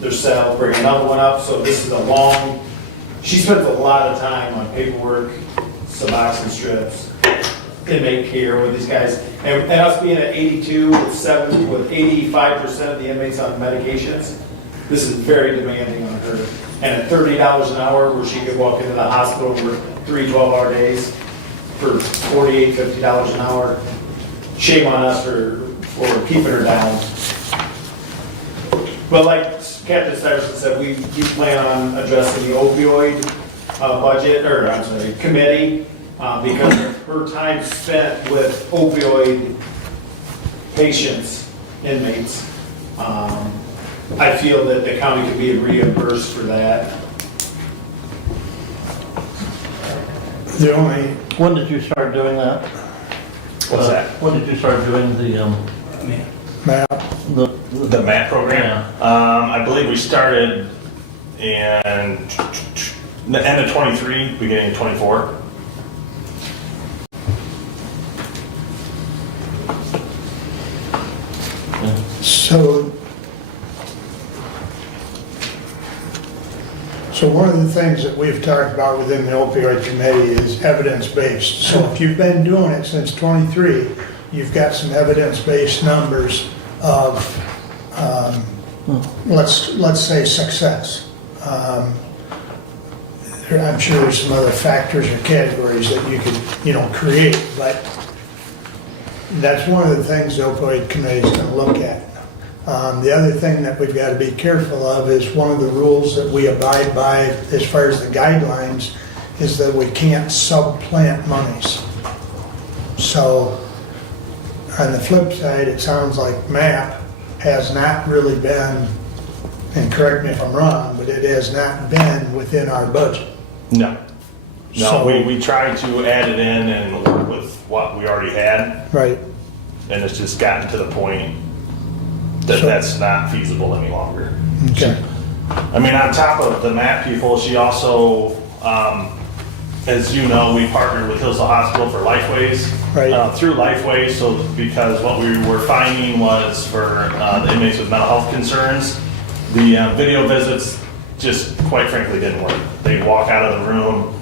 their cell, bring another one up. So this is she spends a lot of time on paperwork, Suboxone strips, inmate care with these guys. And us being at 82 with 85% of the inmates on medications, this is very demanding on her. And at $30 an hour, where she could walk into the hospital for 3 12-hour days for $48, $50 an hour, shame on us for keeping her down. But like Captain Syverson said, we plan on addressing the opioid committee, because of her time spent with opioid patients, inmates. I feel that the county could be reimbursed for that. When did you start doing that? What's that? When did you start doing the map. The MAP program? I believe we started in the end of 23, beginning of 24. So one of the things that we've talked about within the opioid committee is evidence-based. So if you've been doing it since 23, you've got some evidence-based numbers of let's say success. I'm sure there's some other factors or categories that you could, create, but that's one of the things the opioid committee is gonna look at. The other thing that we've gotta be careful of is one of the rules that we abide by as far as the guidelines is that we can't subplant monies. So, on the flip side, it sounds like MAP has not really been, and correct me if I'm wrong, but it has not been within our budget. No. No, So- we tried to add it in and work with what we already had, Right. and it's just gotten to the point that So- that's not feasible any longer. Okay. I mean, on top of the MAP people, she also, as you know, we partnered with Hillsdale Hospital for Lifeways. Right. Through Lifeways, so because what we were finding was for the inmates with mental health concerns, the video visits just quite frankly didn't work. They'd walk out of the room.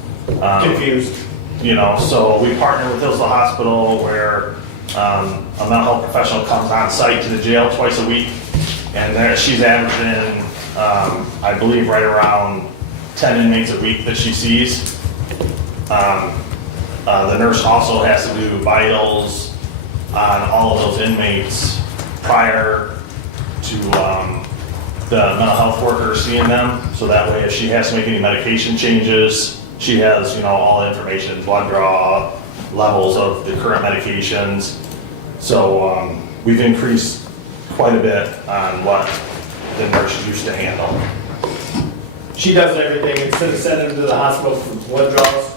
Confused. So we partnered with Hillsdale Hospital where a mental health professional comes on site to the jail twice a week. And there she's averaging, I believe, right around 10 inmates a week that she sees. The nurse also has to do vitals on all of those inmates prior to the mental health worker seeing them. So that way, if she has to make any medication changes, she has, all the information, blood draw, levels of the current medications. So we've increased quite a bit on what the nurse used to handle. She does everything, instead of sending them to the hospital for blood draws,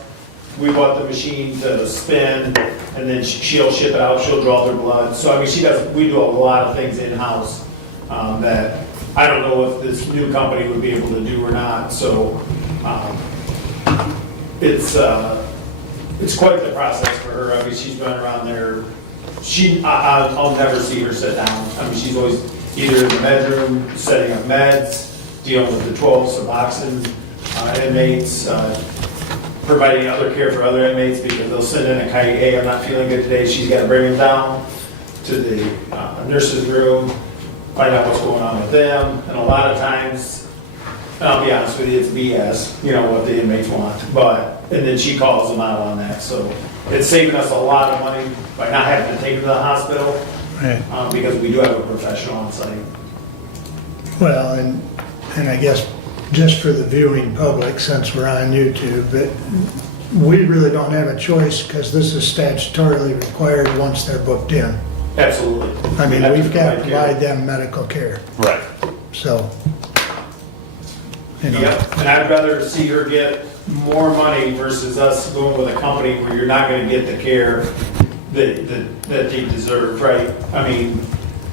we bought the machine to spin, and then she'll ship it out, she'll draw their blood. So, I mean, we do a lot of things in-house that I don't know if this new company would be able to do or not, so it's quite the process for her. I mean, she's been around there, I'll never see her sit down. I mean, she's always either in the bedroom, setting up meds, dealing with the 12 Suboxone inmates, providing other care for other inmates because they'll send in a kite, hey, I'm not feeling good today. She's got to bring them down to the nurse's room, find out what's going on with them. And a lot of times, and I'll be honest with you, it's BS, what the inmates want. And then she calls them out on that. So it's saving us a lot of money by not having to take them to the hospital Right. because we do have a professional on site. Well, and I guess just for the viewing public, since we're on YouTube, but we really don't have a choice because this is statutorily required once they're booked in. Absolutely. I mean, We have we've got to care. provide them medical care, Right. so. Yep, and I'd rather see her get more money versus us going with a company where you're not gonna get the care that they deserve, right? I mean,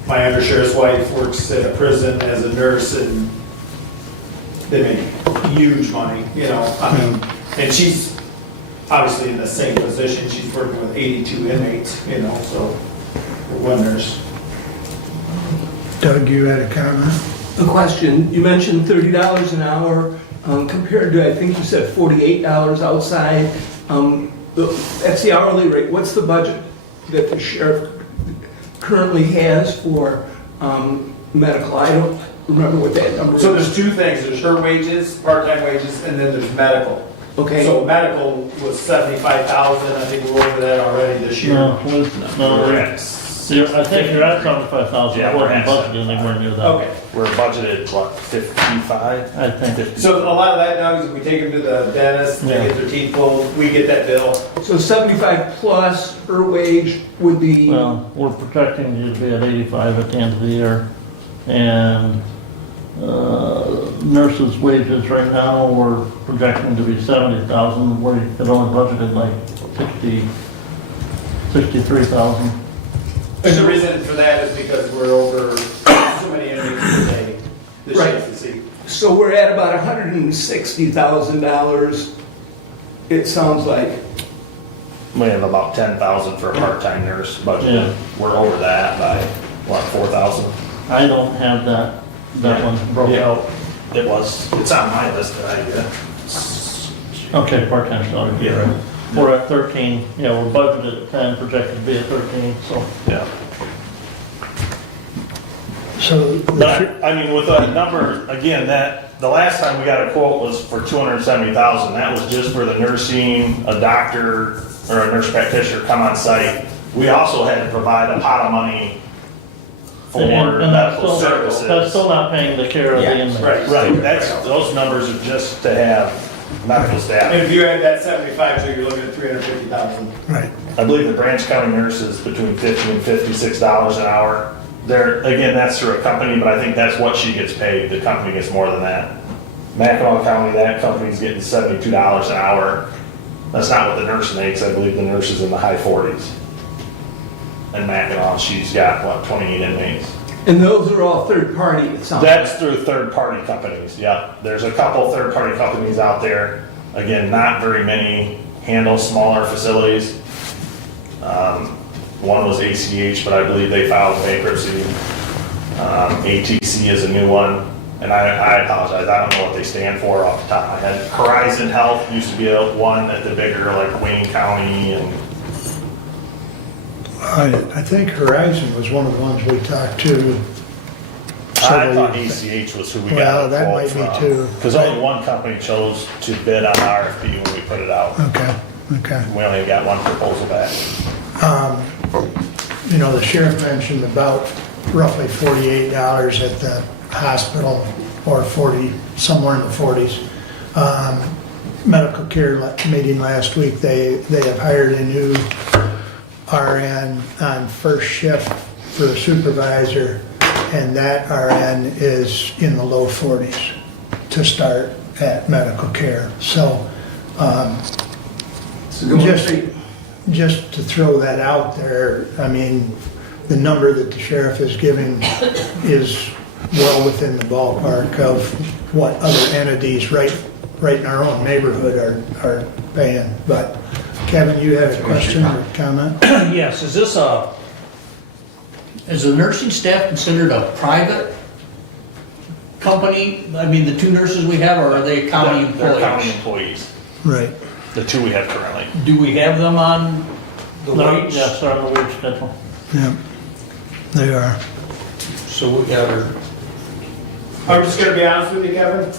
my undersheriff's wife works at a prison as a nurse and they make huge money, I mean, and she's obviously in the same position, she's working with 82 inmates, so, one nurse. Doug, you had a comment? A question, you mentioned $30 an hour compared to, I think you said $48 outside. That's the hourly rate. What's the budget that the sheriff currently has for medical? I don't remember what that number is. So there's two things, there's her wages, part-time wages, and then there's medical. Okay. So medical was 75,000, I think we're over that already this year. No, We're at I think you're at 75,000, Yeah, I we're wasn't at budgeted anywhere near that. Okay, We're budgeted, what, 55? I think so a lot of that, Doug, is we take them to the dentist, they get their teeth pulled, we get that bill. So 75 plus her wage would be, Well, we're projecting you to be at 85 at the end of the year. And nurses' wages right now, we're projecting to be 70,000, where you could only budgeted like 63,000. And the reason for that is because we're over so many inmates per day, this Right. year to see. so we're at about $160,000, it sounds like. We have about 10,000 for a part-time nurse budgeted. Yeah. We're over that by, what, 4,000? I don't have that one broke Yeah. out. It's on my list that I get. Okay, part-time salary, Yeah. right. We're at 13, we're budgeted at 10, projected to be at 13, so. Yeah. So, But, I mean, with that number, again, the last time we got a quote was for 270,000. That was just for the nursing, a doctor, or a nurse practitioner come on site. We also had to provide a pot of money for And that's medical still, services. that's still not paying the care of the Yeah. inmates. Right, those numbers are just to have medical staff. And if you add that 75, so you're looking at 350,000. right, I believe the Branch County nurse is between $50 and $56 an hour. There, again, that's through a company, but I think that's what she gets paid. The company gets more than that. Mackinac County, that company's getting $72 an hour. That's not what the nurse makes. I believe the nurse is in the high 40s. And Mackinac, she's got, what, 28 inmates. And those are all third party, it sounds like. That's through third-party companies, yeah. There's a couple third-party companies out there. Again, not very many handle smaller facilities. One was ACH, but I believe they filed bankruptcy. ATC is a new one, and I apologize, I don't know what they stand for off the top of my head. Horizon Health used to be one at the bigger, like Wayne County, and I think Horizon was one of the ones we talked to. I thought several- ACH was who we Well, got a that quote might be from. too. Because only one company chose to bid on the RFP when we put it out. Okay, okay. We only got one proposal back. You know, the sheriff mentioned about roughly $48 at the hospital, or 40, somewhere in the 40s. Medical care meeting last week, they have hired a new RN on first shift for a supervisor, and that RN is in the low 40s to start at medical care. So, just to throw that out there, I mean, the number that the sheriff is giving is well within the ballpark of what other entities right in our own neighborhood are paying. But Kevin, you had a question or comment? Yes, is the nursing staff considered a private company? I mean, the two nurses we have, or are they county They're county employees? employees, Right. the two we have currently. Do we have them on the No, wage? yes, they're on the wage schedule. Yeah, they are. So we got her, I'm just gonna be honest with you, Kevin.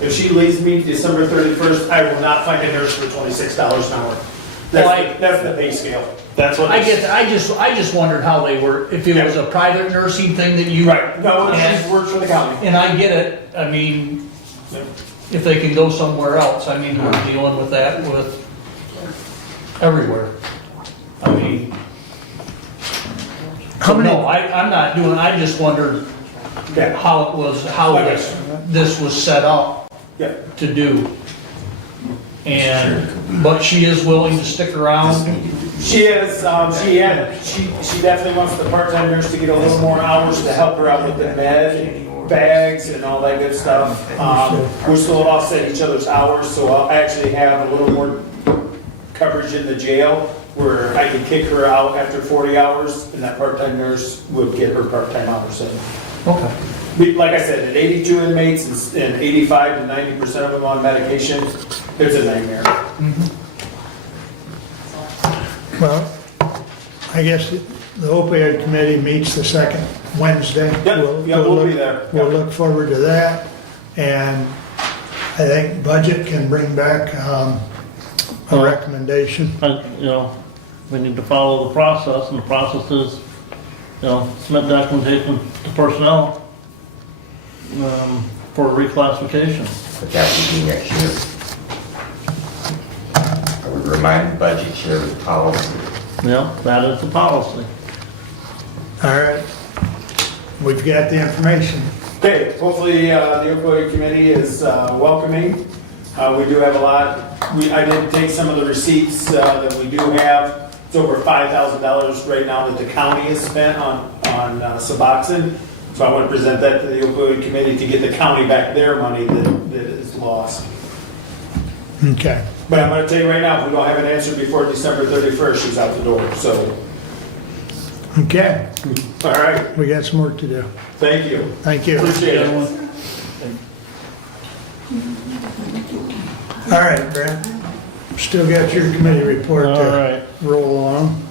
If she leaves me December 31st, I will not find a nurse for $26 an hour. That's the pay scale. That's what. I just wondered how they were, if it was a private nursing thing that you. Right, no, she works for the county. And I get it, I mean, if they can go somewhere else, I mean, we're dealing with that with everywhere. I mean, so no, I'm not doing, I just wondered Yeah. how it was, how this was set up Yeah. to do. And, but she is willing to stick around. She is, she definitely wants the part-time nurse to get a little more hours to help her out with the med, bags and all that good stuff. We're still offset each other's hours, so I'll actually have a little more coverage in the jail where I can kick her out after 40 hours and that part-time nurse would get her part-time hours in. Okay. Like I said, at 82 inmates and 85 to 90% of them on medication, it's a nightmare. Well, I guess the opioid committee meets the second Wednesday. Yep, we'll be there. We'll look forward to that. And I think budget can bring back a recommendation. You know, we need to follow the process, and the process is, you know, submit documentation to personnel for reclassification. But that would be next year. I would remind the budget chair of the policy. Yeah, that is the policy. All right. We've got the information. Okay, hopefully the opioid committee is welcoming. We do have a lot. I did take some of the receipts that we do have. It's over $5,000 right now that the county has spent on Suboxone. So I want to present that to the opioid committee to get the county back their money that is lost. Okay. But I'm going to tell you right now, if we don't have an answer before December 31st, she's out the door. So, Okay. all right. We got some work to do. Thank you. Thank you. Appreciate it. All right, Brent. Still got your committee report All to right. roll along.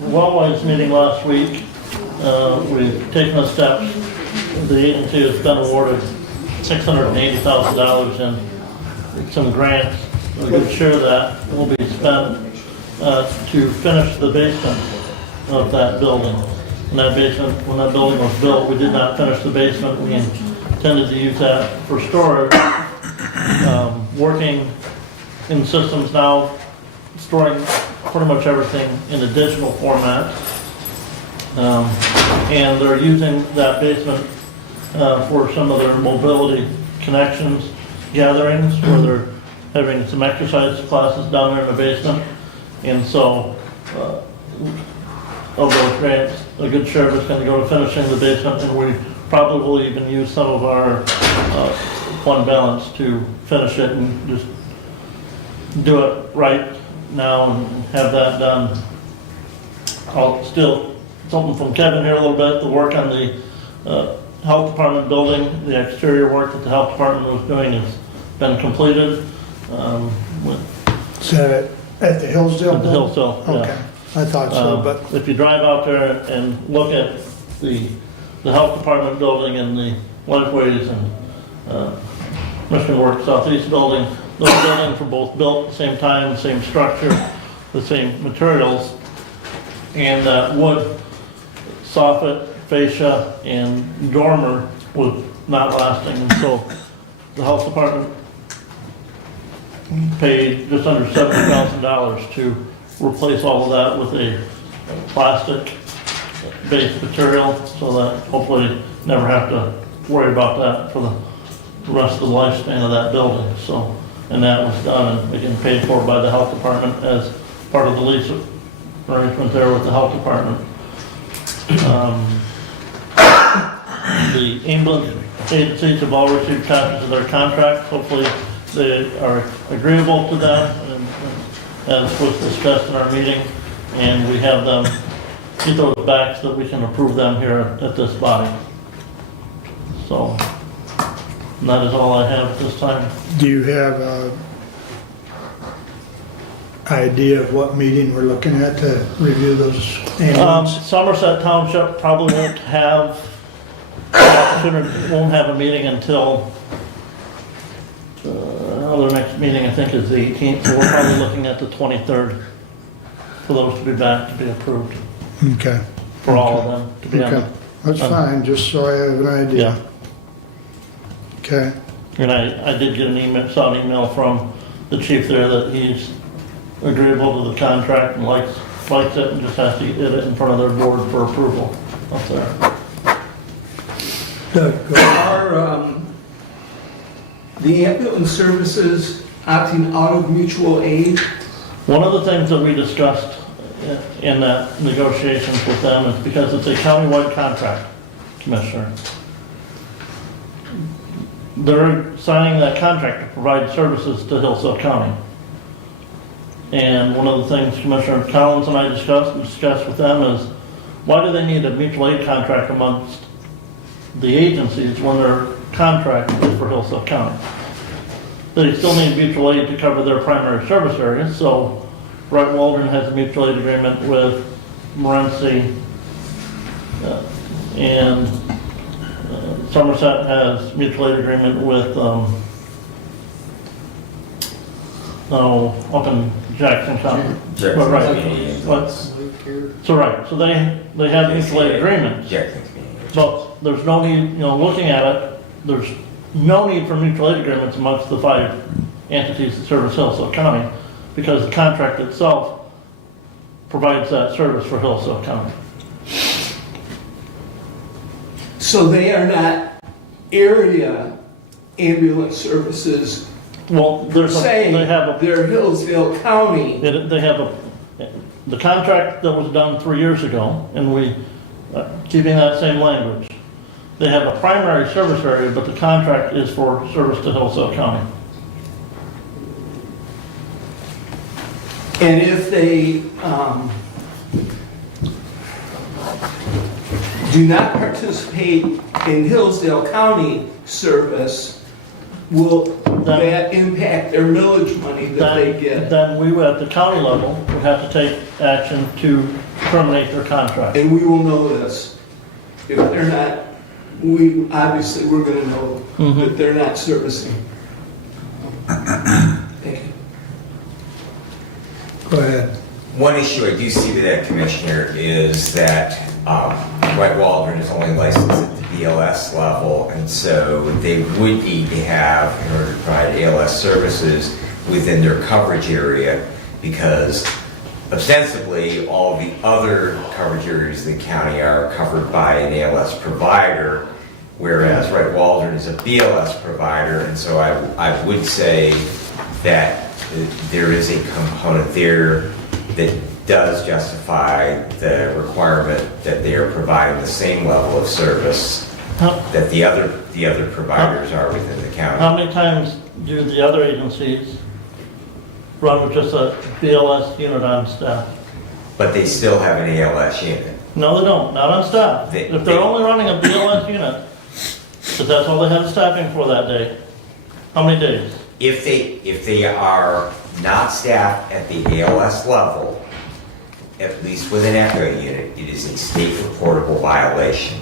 Wellways meeting last week, we've taken the steps. The agency has been awarded $680,000 in some grants. A good share of that will be spent to finish the basement of that building. And that basement, when that building was built, we did not finish the basement. We intended to use that for storage. Working in systems now, storing pretty much everything in a digital format. And they're using that basement for some of their mobility connections, gatherings, where they're having some exercise classes down there in the basement. And so, of those grants, a good share of it's going to go to finishing the basement, and we probably will even use some of our fund balance to finish it and just do it right now and have that done. I'll still, something from Kevin here a little bit, the work on the health department building, the exterior work that the health department was doing has been completed. Is that at the Hillsdale? At the Hillsdale, yeah. Okay, I thought so, but If you drive out there and look at the health department building and the Lifeways and Michigan Works Southeast building, those buildings were both built at the same time, same structure, the same materials, and wood, soffit, fascia, and dormer was not lasting, and so the health department paid just under $70,000 to replace all of that with a plastic-based material, so that hopefully never have to worry about that for the rest of the lifespan of that building. So, and that was done and again paid for by the health department as part of the lease arrangement there with the health department. The ambulance agencies have all received copies of their contracts. Hopefully they are agreeable to that, and as was discussed in our meeting, and we have them get those back so that we can approve them here at this body. So that is all I have at this time. do you have a idea of what meeting we're looking at to review those ambulance? Somerset Township probably won't have won't have a meeting until their next meeting, I think, is the 18th, so we're probably looking at the 23rd for those to be back to be approved, Okay, for all of them to be on okay, that's fine, just so I have an the, idea. yeah. Okay, And I did get saw an email from the chief there that he's agreeable to the contract and likes it and just has to get it in front of their board for approval up there. Doug, go ahead. Are the ambulance services opting out of mutual aid? One of the things that we discussed in that negotiations with them is because it's a countywide contract, Commissioner. They're signing that contract to provide services to Hillsdale County. And one of the things Commissioner Collins and I discussed with them is, why do they need a mutual aid contract amongst the agencies when their contract is for Hillsdale County? They still need mutual aid to cover their primary service areas, so Wright Waldron has a mutual aid agreement with Morenci, and Somerset has mutual aid agreement with, up in Jackson County. Jackson Right. Community. So right, so they have mutual aid agreements, Jackson Community. but there's no need, looking at it, there's no need for mutual aid agreements amongst the 5 entities that service Hillsdale County, because the contract itself provides that service for Hillsdale County. So they are not area ambulance services Well, per se, they have they're Hillsdale County. they have the contract that was done 3 years ago, and we, keeping that same language, they have a primary service area, but the contract is for service to Hillsdale County. And if they do not participate in Hillsdale County service, will that impact their millage money that they get? Then we, at the county level, would have to take action to terminate their contract. And we will know this. if they're not, we're gonna know that they're not servicing. Thank you. Go ahead. One issue I do see with that, Commissioner, is that White Waldron is only licensed at the BLS level, and so they would need to have, in order to provide ALS services within their coverage area, because ostensibly all the other coverage areas of the county are covered by an ALS provider, whereas White Waldron is a BLS provider, and so I would say that there is a component there that does justify the requirement that they are providing the same level of service that the other providers are within the county. How many times do the other agencies run with just a BLS unit on staff? But they still have an ALS unit. No, they don't, not on staff. If they're only running a BLS unit, because that's all they have staffing for that day, how many days? If they are not staffed at the ALS level, at least with an echo unit, it is a state reportable violation.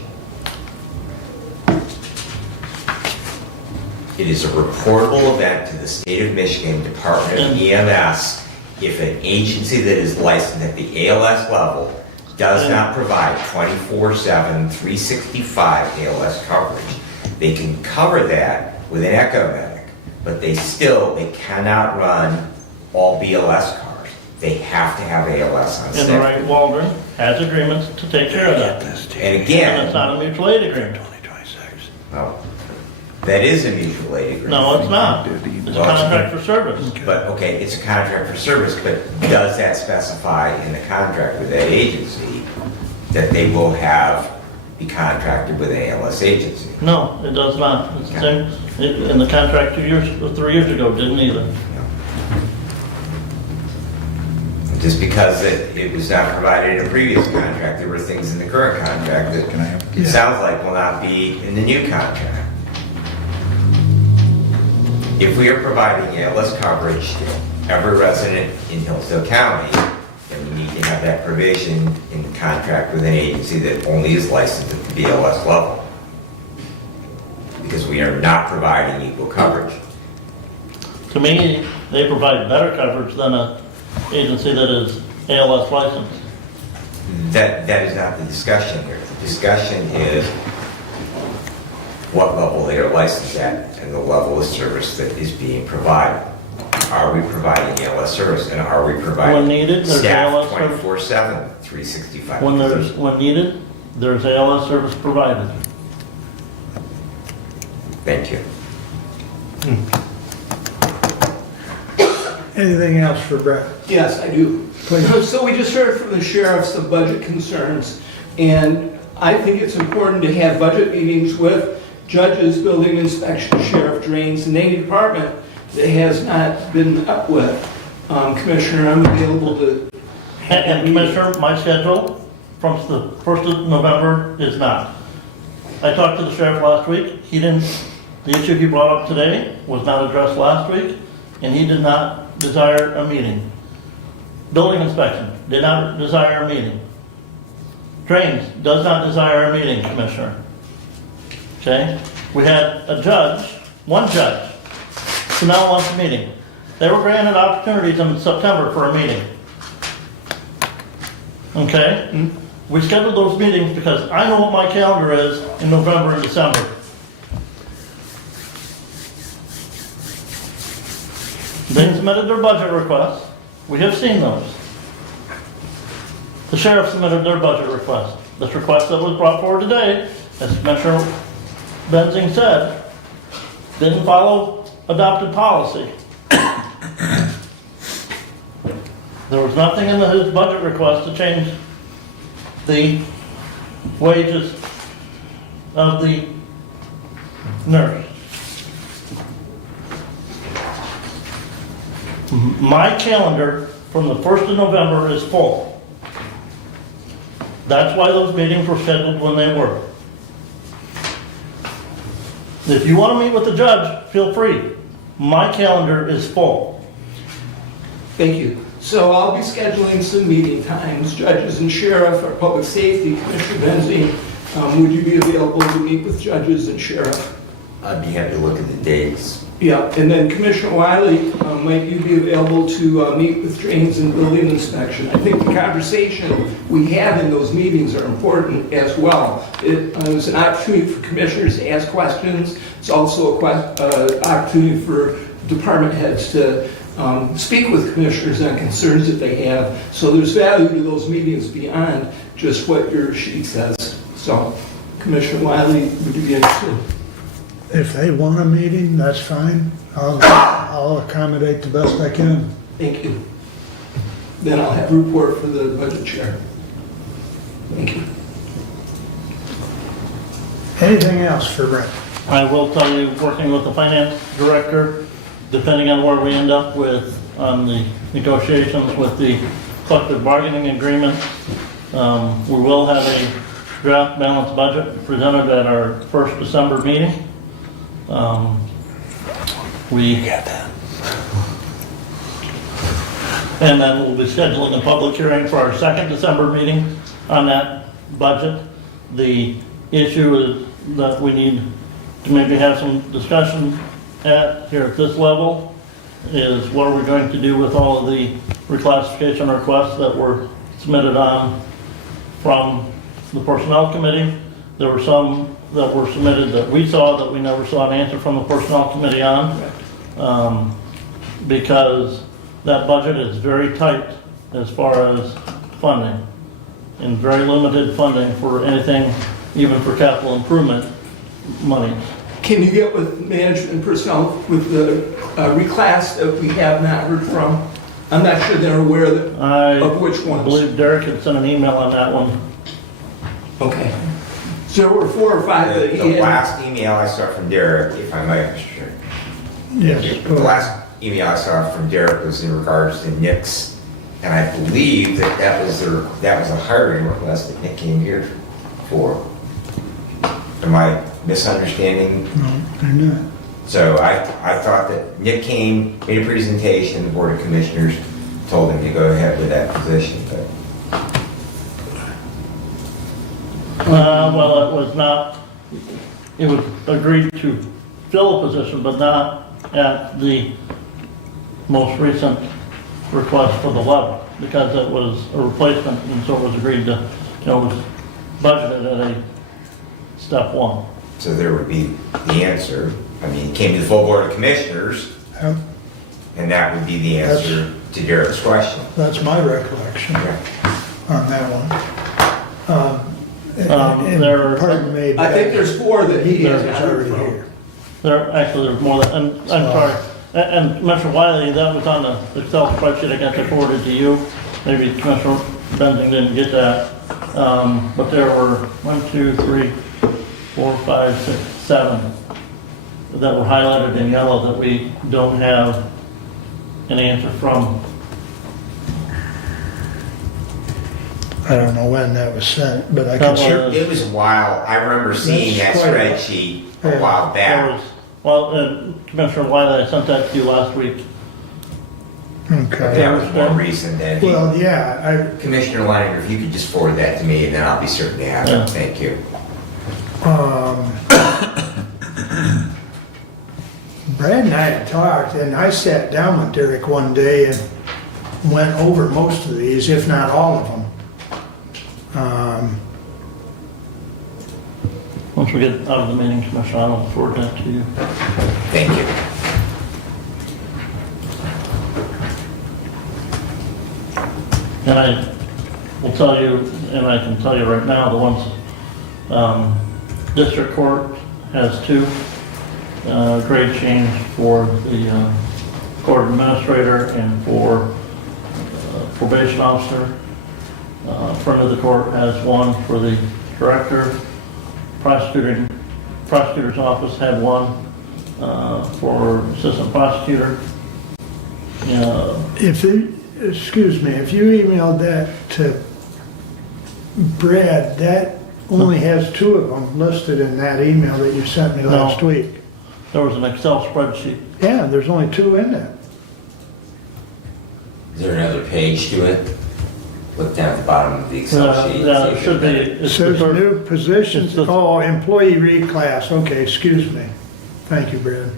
It is a reportable event to the state of Michigan Department of EMS if an agency that is licensed at the ALS level does not provide 24/7, 365 ALS coverage. They can cover that with an echo medic, but they cannot run all BLS cars. They have to have ALS on And staff. Wright Waldron has agreements to take care of that. And And again, it's not a mutual aid agreement. well, that is a mutual aid agreement. No, it's not. It's a contract for service. But, okay, it's a contract for service, but does that specify in the contract with that agency that they will be contracted with an ALS agency? No, it does not. It's the same, in the contract 2 years, or 3 years ago, didn't either. Just because it was not provided in a previous contract, there were things in the current contract that it sounds like will not be in the new contract. If we are providing ALS coverage to every resident in Hillsdale County, then we need to have that provision in the contract with an agency that only is licensed at the BLS level. Because we are not providing equal coverage. To me, they provide better coverage than an agency that is ALS licensed. That is not the discussion here. The discussion is what level they are licensed at and the level of service that is being provided. Are we providing ALS service, and are we providing When needed, there's staff ALS service. 24/7, 365? When needed, there's ALS service provided. Thank you. Anything else for Brett? Yes, I do. So we just heard from the sheriff some budget concerns, and I think it's important to have budget meetings with judges, building inspection, sheriff, drains, and any department that has not been up with. Commissioner, I'm available to. And Commissioner, my schedule from the 1st of November is not. I talked to the sheriff last week. The issue he brought up today was not addressed last week, and he did not desire a meeting. Building inspection did not desire a meeting. Drains does not desire a meeting, Commissioner. Okay? We had a judge, one judge, who now wants a meeting. They were granted opportunities in September for a meeting. Okay? We scheduled those meetings because I know what my calendar is in November and December. They submitted their budget requests. We have seen those. The sheriff submitted their budget request. This request that was brought forward today, as Commissioner Benzing said, didn't follow adopted policy. There was nothing in his budget request to change the wages of the nurse. My calendar from the 1st of November is full. That's why those meetings were scheduled when they were. If you want to meet with the judge, feel free. My calendar is full. Thank you. So I'll be scheduling some meeting times, judges and sheriff, or public safety, Commissioner Benzing, Would you be available to meet with judges and sheriff? I'd be happy to look at the dates. Yeah, and then Commissioner Wiley, might you be available to meet with drains and building inspection? I think the conversation we have in those meetings are important as well. It is an opportunity for commissioners to ask questions. It's also an opportunity for department heads to speak with commissioners on concerns that they have. So there's value to those meetings beyond just what your sheet says. So Commissioner Wiley, would you be interested? If they want a meeting, that's fine. I'll accommodate the best I can. Thank you. Then I'll have a report for the budget chair. Thank you. Anything else for Brent? I will tell you, working with the finance director, depending on where we end up with, on the negotiations with the collective bargaining agreement, we will have a draft balanced budget presented at our first December meeting. We got that. And then we'll be scheduling a public hearing for our second December meeting on that budget. The issue is that we need to maybe have some discussion here at this level is what are we going to do with all of the reclassification requests that were submitted on from the Personnel Committee. There were some that were submitted that we saw that we never saw an answer from the Personnel Committee on, because that budget is very tight as far as funding, and very limited funding for anything, even for capital improvement money. Can you get with management and personnel with the reclass that we have not heard from? I'm not sure they're aware of which ones. I believe Derek had sent an email on that one. Okay. So there were 4 or 5 that he The had. last email I saw from Derek, if I might, Mr. Chair. Yes. The last email I saw from Derek was in regards to Nick's, and I believe that was a hiring request that Nick came here for. Am I misunderstanding? No, they're not. So I thought that Nick came, made a presentation, the Board of Commissioners told him to go ahead with that position, but Well, it was not, it was agreed to fill a position, but not at the most recent request for the level, because it was a replacement, and so it was agreed to, it was budgeted at a step 1. so there would be the answer. I mean, it came to the full Board of Commissioners, Yep, and that would be the answer to Derek's question. that's my recollection on that one. And there- pardon me, I think there's 4 that he has He's not heard already from. here. There's more than, and I'm sorry, and Commissioner Wiley, that was on the Excel spreadsheet I guess I forwarded to you. Maybe Commissioner Benzing didn't get that. But there were 1, 2, 3, 4, 5, 6, 7 that were highlighted in yellow that we don't have an answer from. I don't know when that was sent, but I can certainly, It was a while, I remember seeing that That's quite a- spreadsheet a while There back. was, well, Commissioner Wiley, I sent that to you last week. okay. That was more recent than, Well, yeah, Commissioner Leininger, if you could just forward that to me, and then I'll be certain to have Yeah. it, thank you. Brad and I had talked, and I sat down with Derek one day and went over most of these, if not all of them. Once we get out of the meeting, Commissioner, I'll forward that to you. Thank you. And I will tell you, and I can tell you right now, the ones, District Court has 2, grade change for the court administrator and for probation officer. Front of the court has 1 for the director. Prosecutor's office had 1 for assistant prosecutor. If you, excuse me, if you emailed that to Brad, that only has 2 of them listed in that email that you sent me last No. week. There was an Excel spreadsheet. Yeah, there's only 2 in that. Is there another page to it? look down at the bottom of the Excel sheet. Yeah, see it if should be. there's It it's says the- new positions, it's the- oh, employee reclass, okay, excuse me. Thank you, Brad.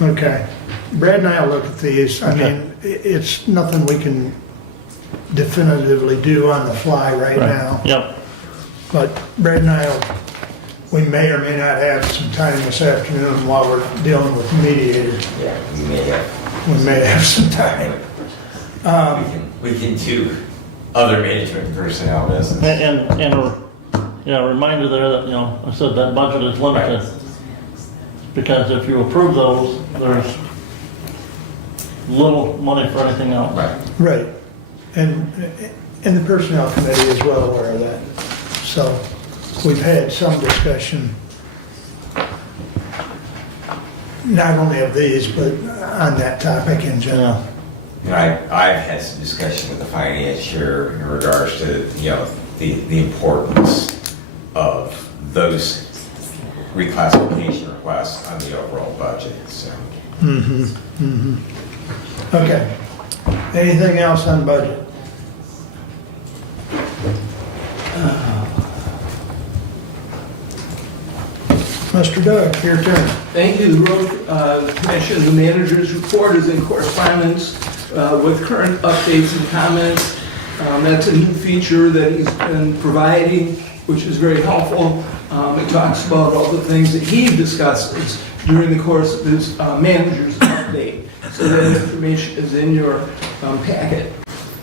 Okay, Brad and I will look at these, I Okay. mean, it's nothing we can definitively do on the fly right now. Yep, But Brad and I, we may or may not have some time this afternoon while we're dealing with mediators. Yeah, we may have, We may have some time. we can do other management personnel business. and a reminder there that, I said that budget is limited. Because if you approve those, there's little money for anything else. Right. Right, and the personnel committee is well aware of that. So we've had some discussion, not only of these, but on that topic in general. And I've had some discussion with the finance chair in regards to, the importance of those reclassification requests on the overall budget, so. Okay. Anything else on budget? Mr. Doug, your turn. Thank you. The road commission, the manager's report is in correspondence with current updates and comments. That's a new feature that he's been providing, which is very helpful. It talks about all the things that he discusses during the course of his manager's update. So that information is in your packet.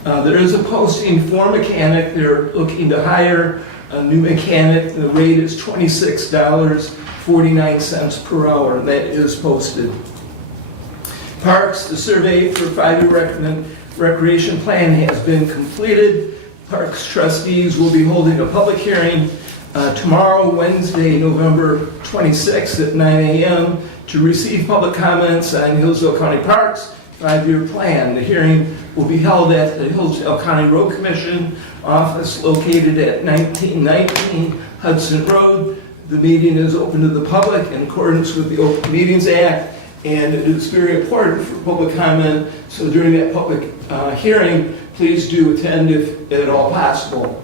There is a posting for mechanic. They're looking to hire a new mechanic. The rate is $26.49 per hour. That is posted. Parks, the survey for 5-year recreation plan has been completed. Parks trustees will be holding a public hearing tomorrow, Wednesday, November 26th at 9 a.m. to receive public comments on Hillsdale County Parks 5-year plan. The hearing will be held at the Hillsdale County Road Commission office located at 1919 Hudson Road. The meeting is open to the public in accordance with the Open Meetings Act, and it is very important for public comment. So during that public hearing, please do attend if at all possible.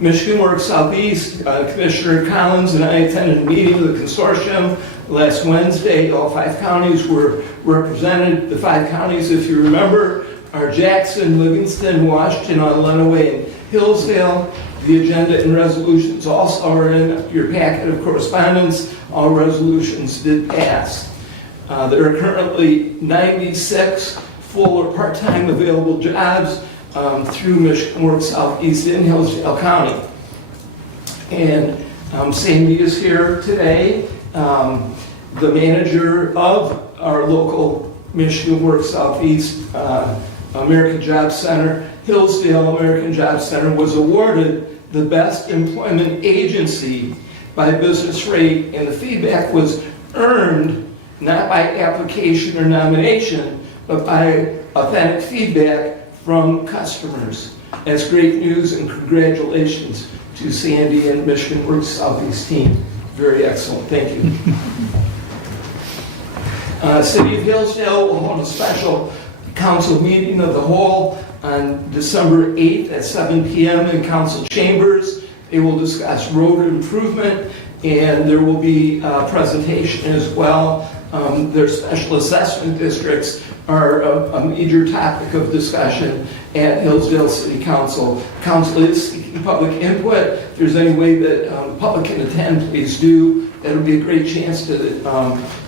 Michigan Works Southeast, Commissioner Collins and I attended a meeting with the consortium last Wednesday. All 5 counties were represented. The 5 counties, if you remember, are Jackson, Livingston, Washington, Lenawee, and Hillsdale. The agenda and resolutions also are in your packet of correspondence. All resolutions did pass. There are currently 96 full or part-time available jobs through Michigan Works Southeast in Hillsdale County. And Sandy is here today. The manager of our local Michigan Works Southeast American Job Center, Hillsdale American Job Center, was awarded the Best Employment Agency by Business Rate, and the feedback was earned not by application or nomination, but by authentic feedback from customers. That's great news, and congratulations to Sandy and Michigan Works Southeast team. Very excellent, thank you. City of Hillsdale will hold a special council meeting of the whole on December 8th at 7 p.m. in council chambers. They will discuss road improvement, and there will be a presentation as well. Their special assessment districts are a major topic of discussion at Hillsdale City Council. Council is seeking public input. If there's any way that the public can attend, please do. That'll be a great chance to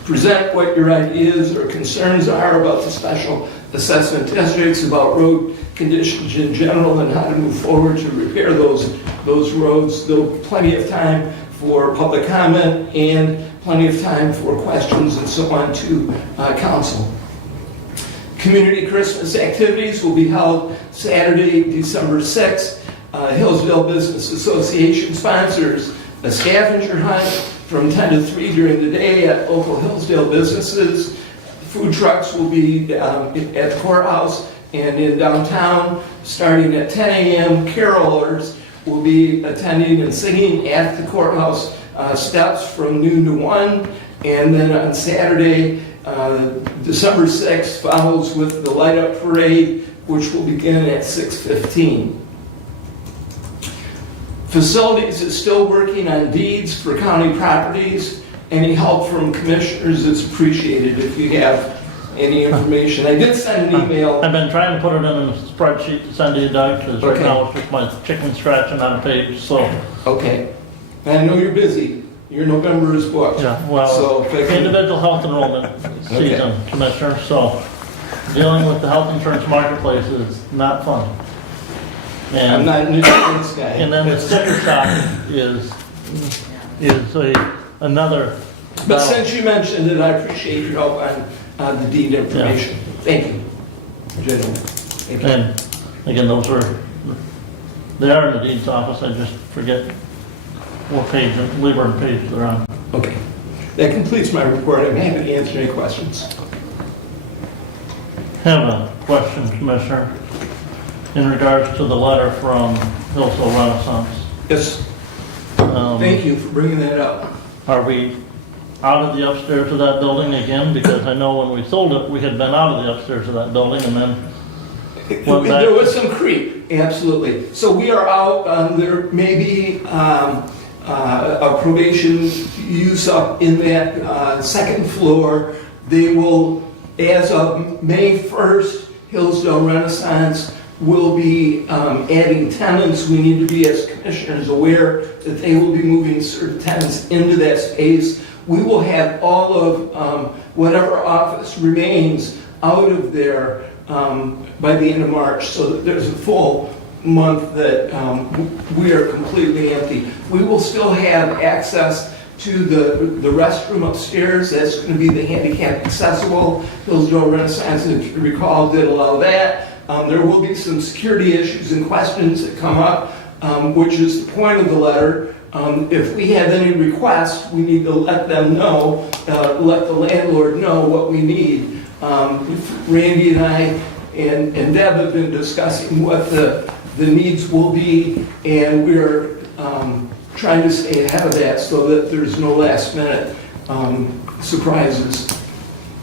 present what your ideas or concerns are about the special assessment districts, about road conditions in general, and how to move forward to repair those roads. There'll be plenty of time for public comment and plenty of time for questions and so on to council. Community Christmas activities will be held Saturday, December 6th. Hillsdale Business Association sponsors a scavenger hunt from 10 to 3 during the day at local Hillsdale businesses. Food trucks will be at the courthouse and in downtown starting at 10 a.m. Carolers will be attending and singing at the courthouse steps from noon to 1. And then on Saturday, December 6th, follows with the light up parade which will begin at 6:15. Facilities is still working on deeds for county properties. Any help from commissioners is appreciated if you have any information. I did send an email. I've been trying to put it in a spreadsheet to send to you, Doug, because right Okay. now it's just my chicken scratching on a page, so. Okay. I know you're busy. Your November is booked. Yeah, well, So if I can- individual health enrollment season, Commissioner, so dealing with the health insurance marketplace is not fun. I'm And, not an insurance guy. and then the sticker shock is another But battle. since you mentioned it, I appreciate your help on the deed information. Thank you, gentlemen. Thank you. And again, they are in the dean's office, I just forget what page, Lieber page they're on. Okay. That completes my report. I'm happy to answer any questions. Have a question, Commissioner, in regards to the letter from Hillsdale Renaissance. Yes, thank you for bringing that up. Are we out of the upstairs of that building again? Because I know when we sold it, we had been out of the upstairs of that building and then went back. There was some creep, absolutely. So we are out, there may be a probation use up in that second floor. They will, as of May 1st, Hillsdale Renaissance will be adding tenants. We need to be, as commissioners, aware that they will be moving certain tenants into that space. We will have all of whatever office remains out of there by the end of March, so that there's a full month that we are completely empty. We will still have access to the restroom upstairs. That's going to be the handicap accessible. Hillsdale Renaissance, if you recall, did allow that. There will be some security issues and questions that come up, which is the point of the letter. If we have any requests, we need to let them know, let the landlord know what we need. Randy and I and Deb have been discussing what the needs will be, and we're trying to stay ahead of that so that there's no last minute surprises.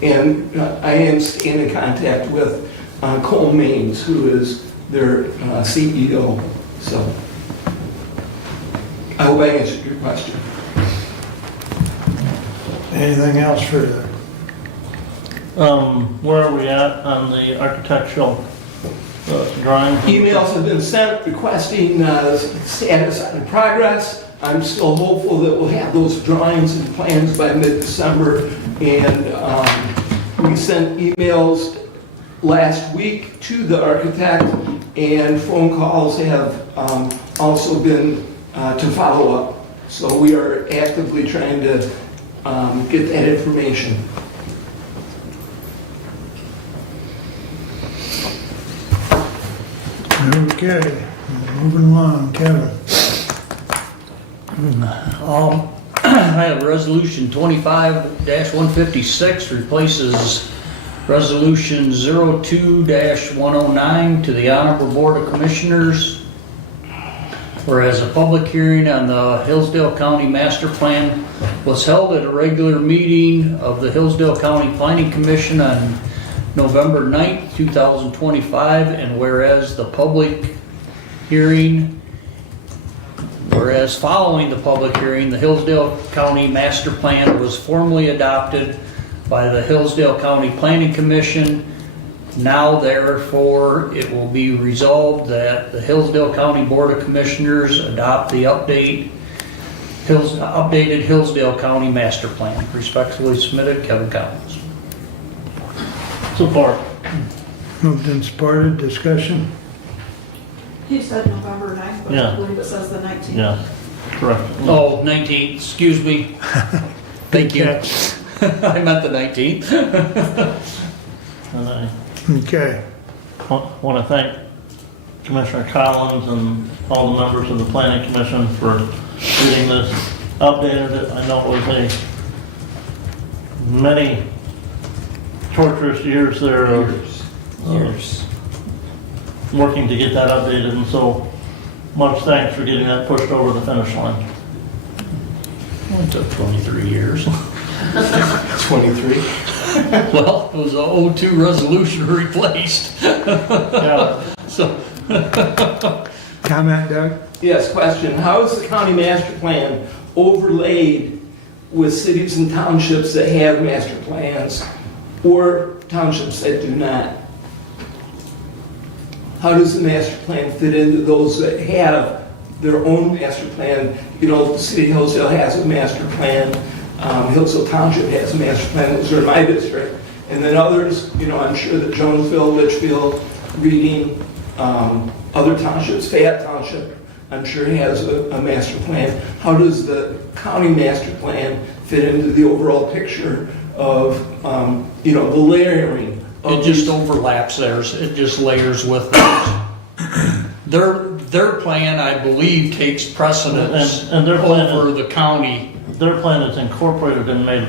And I am staying in contact with Cole Maines, who is their CEO. So I hope I answered your question. Anything else for the, Where are we at on the architectural drawing? Emails have been sent requesting status on progress. I'm still hopeful that we'll have those drawings and plans by mid-December. And we sent emails last week to the architect, and phone calls have also been to follow up. So we are actively trying to get that information. okay, moving along, Kevin. I have resolution 25-156 replaces resolution 02-109 to the Honorable Board of Commissioners. Whereas a public hearing on the Hillsdale County Master Plan was held at a regular meeting of the Hillsdale County Planning Commission on November 9th, 2025, and whereas following the public hearing, the Hillsdale County Master Plan was formally adopted by the Hillsdale County Planning Commission. Now, therefore, it will be resolved that the Hillsdale County Board of Commissioners adopt the updated Hillsdale County Master Plan. Respectfully submitted, Kevin Collins. Support. Moved and supported, discussion. He said November 9th, but Yeah. I believe it says the 19th. Yeah, correct. Oh, 19th, excuse me. Thank you. I meant the 19th. And I Okay, want to thank Commissioner Collins and all the members of the Planning Commission for getting this updated. I know it was many torturous years there of working to get that updated, and so much thanks for getting that pushed over the finish line. It took 23 years. 23. Well, it was a 02 resolution replaced. Yeah, So, Comment, Doug? Yes, question. How is the county master plan overlaid with cities and townships that have master plans or townships that do not? How does the master plan fit into those that have their own master plan? You know, the city of Hillsdale has a master plan. Hillsdale Township has a master plan. Those are in my district. And then others, you know, I'm sure that Jonesville, Litchfield, Reading, other townships, Fayette Township, I'm sure has a master plan. How does the county master plan fit into the overall picture of, you know, the layering? it just overlaps theirs, it just layers with theirs. Their plan, I believe, takes precedence And their plan over the county. their plan is incorporated and made,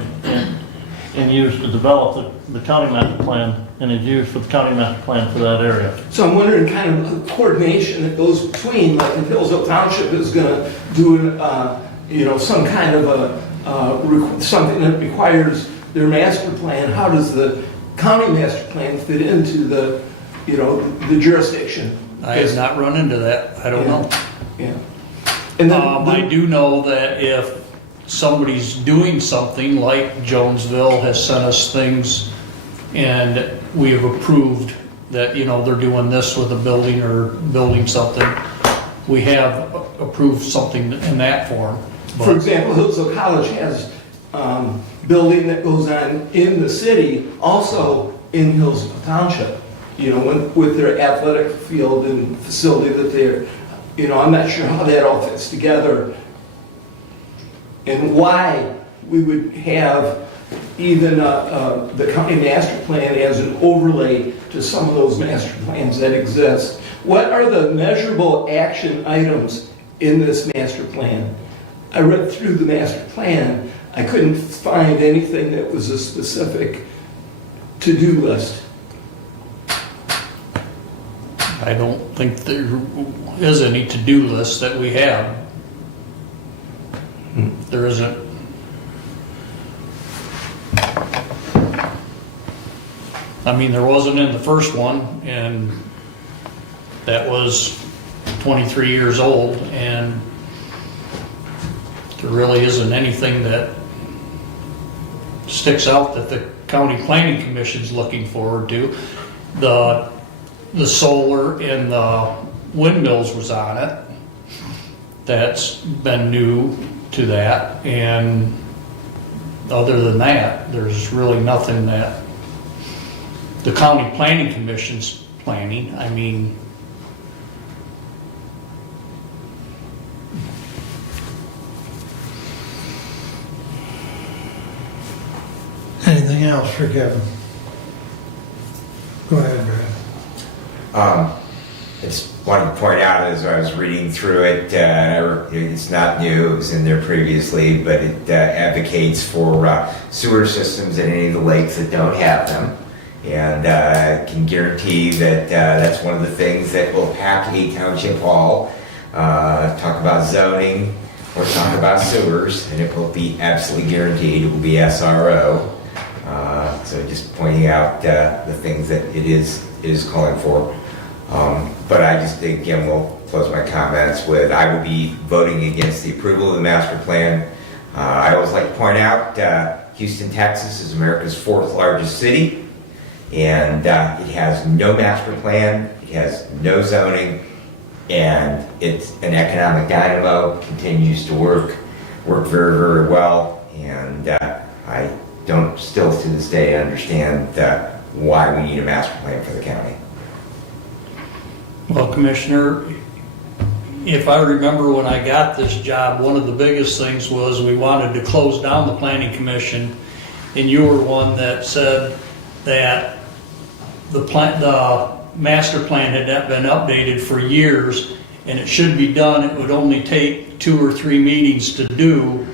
and used to develop the county master plan, and is used for the county master plan for that area. So I'm wondering kind of the coordination that goes between, like if Hillsdale Township is gonna do, you know, some kind of something that requires their master plan, how does the county master plan fit into the, you know, the jurisdiction? I have not run into that, I don't know. Yeah. And then, I do know that if somebody's doing something, like Jonesville has sent us things, and we have approved that, you know, they're doing this with a building or building something, we have approved something in that form. for example, Hillsdale College has building that goes on in the city, also in Hillsdale Township, you know, with their athletic field and facility that they're, you know, I'm not sure how that all fits together and why we would have even the county master plan as an overlay to some of those master plans that exist. What are the measurable action items in this master plan? I read through the master plan. I couldn't find anything that was a specific to-do list. I don't think there is any to-do list that we have. There isn't. I mean, there wasn't in the first one, and that was 23 years old, and there really isn't anything that sticks out that the county planning commission's looking forward to. The solar and the windmills was on it. That's been new to that, and other than that, there's really nothing that the county planning commission's planning. I mean, Anything else for Kevin? Go ahead, Brad. I just wanted to point out as I was reading through it, it's not new, it was in there previously, but it advocates for sewer systems in any of the lakes that don't have them. And can guarantee that that's one of the things that will have to be Township Hall. Talk about zoning or talk about sewers, and it will be absolutely guaranteed it will be SRO. So just pointing out the things that it is calling for. But I just, again, will close my comments with, I will be voting against the approval of the master plan. I always like to point out, Houston, Texas is America's 4th largest city, and it has no master plan, it has no zoning, and it's an economic dynamo, continues to work very, very well, and I don't still to this day understand why we need a master plan for the county. well, Commissioner, if I remember when I got this job, one of the biggest things was we wanted to close down the planning commission, and you were one that said that the master plan had not been updated for years, and it should be done. It would only take 2 or 3 meetings to do.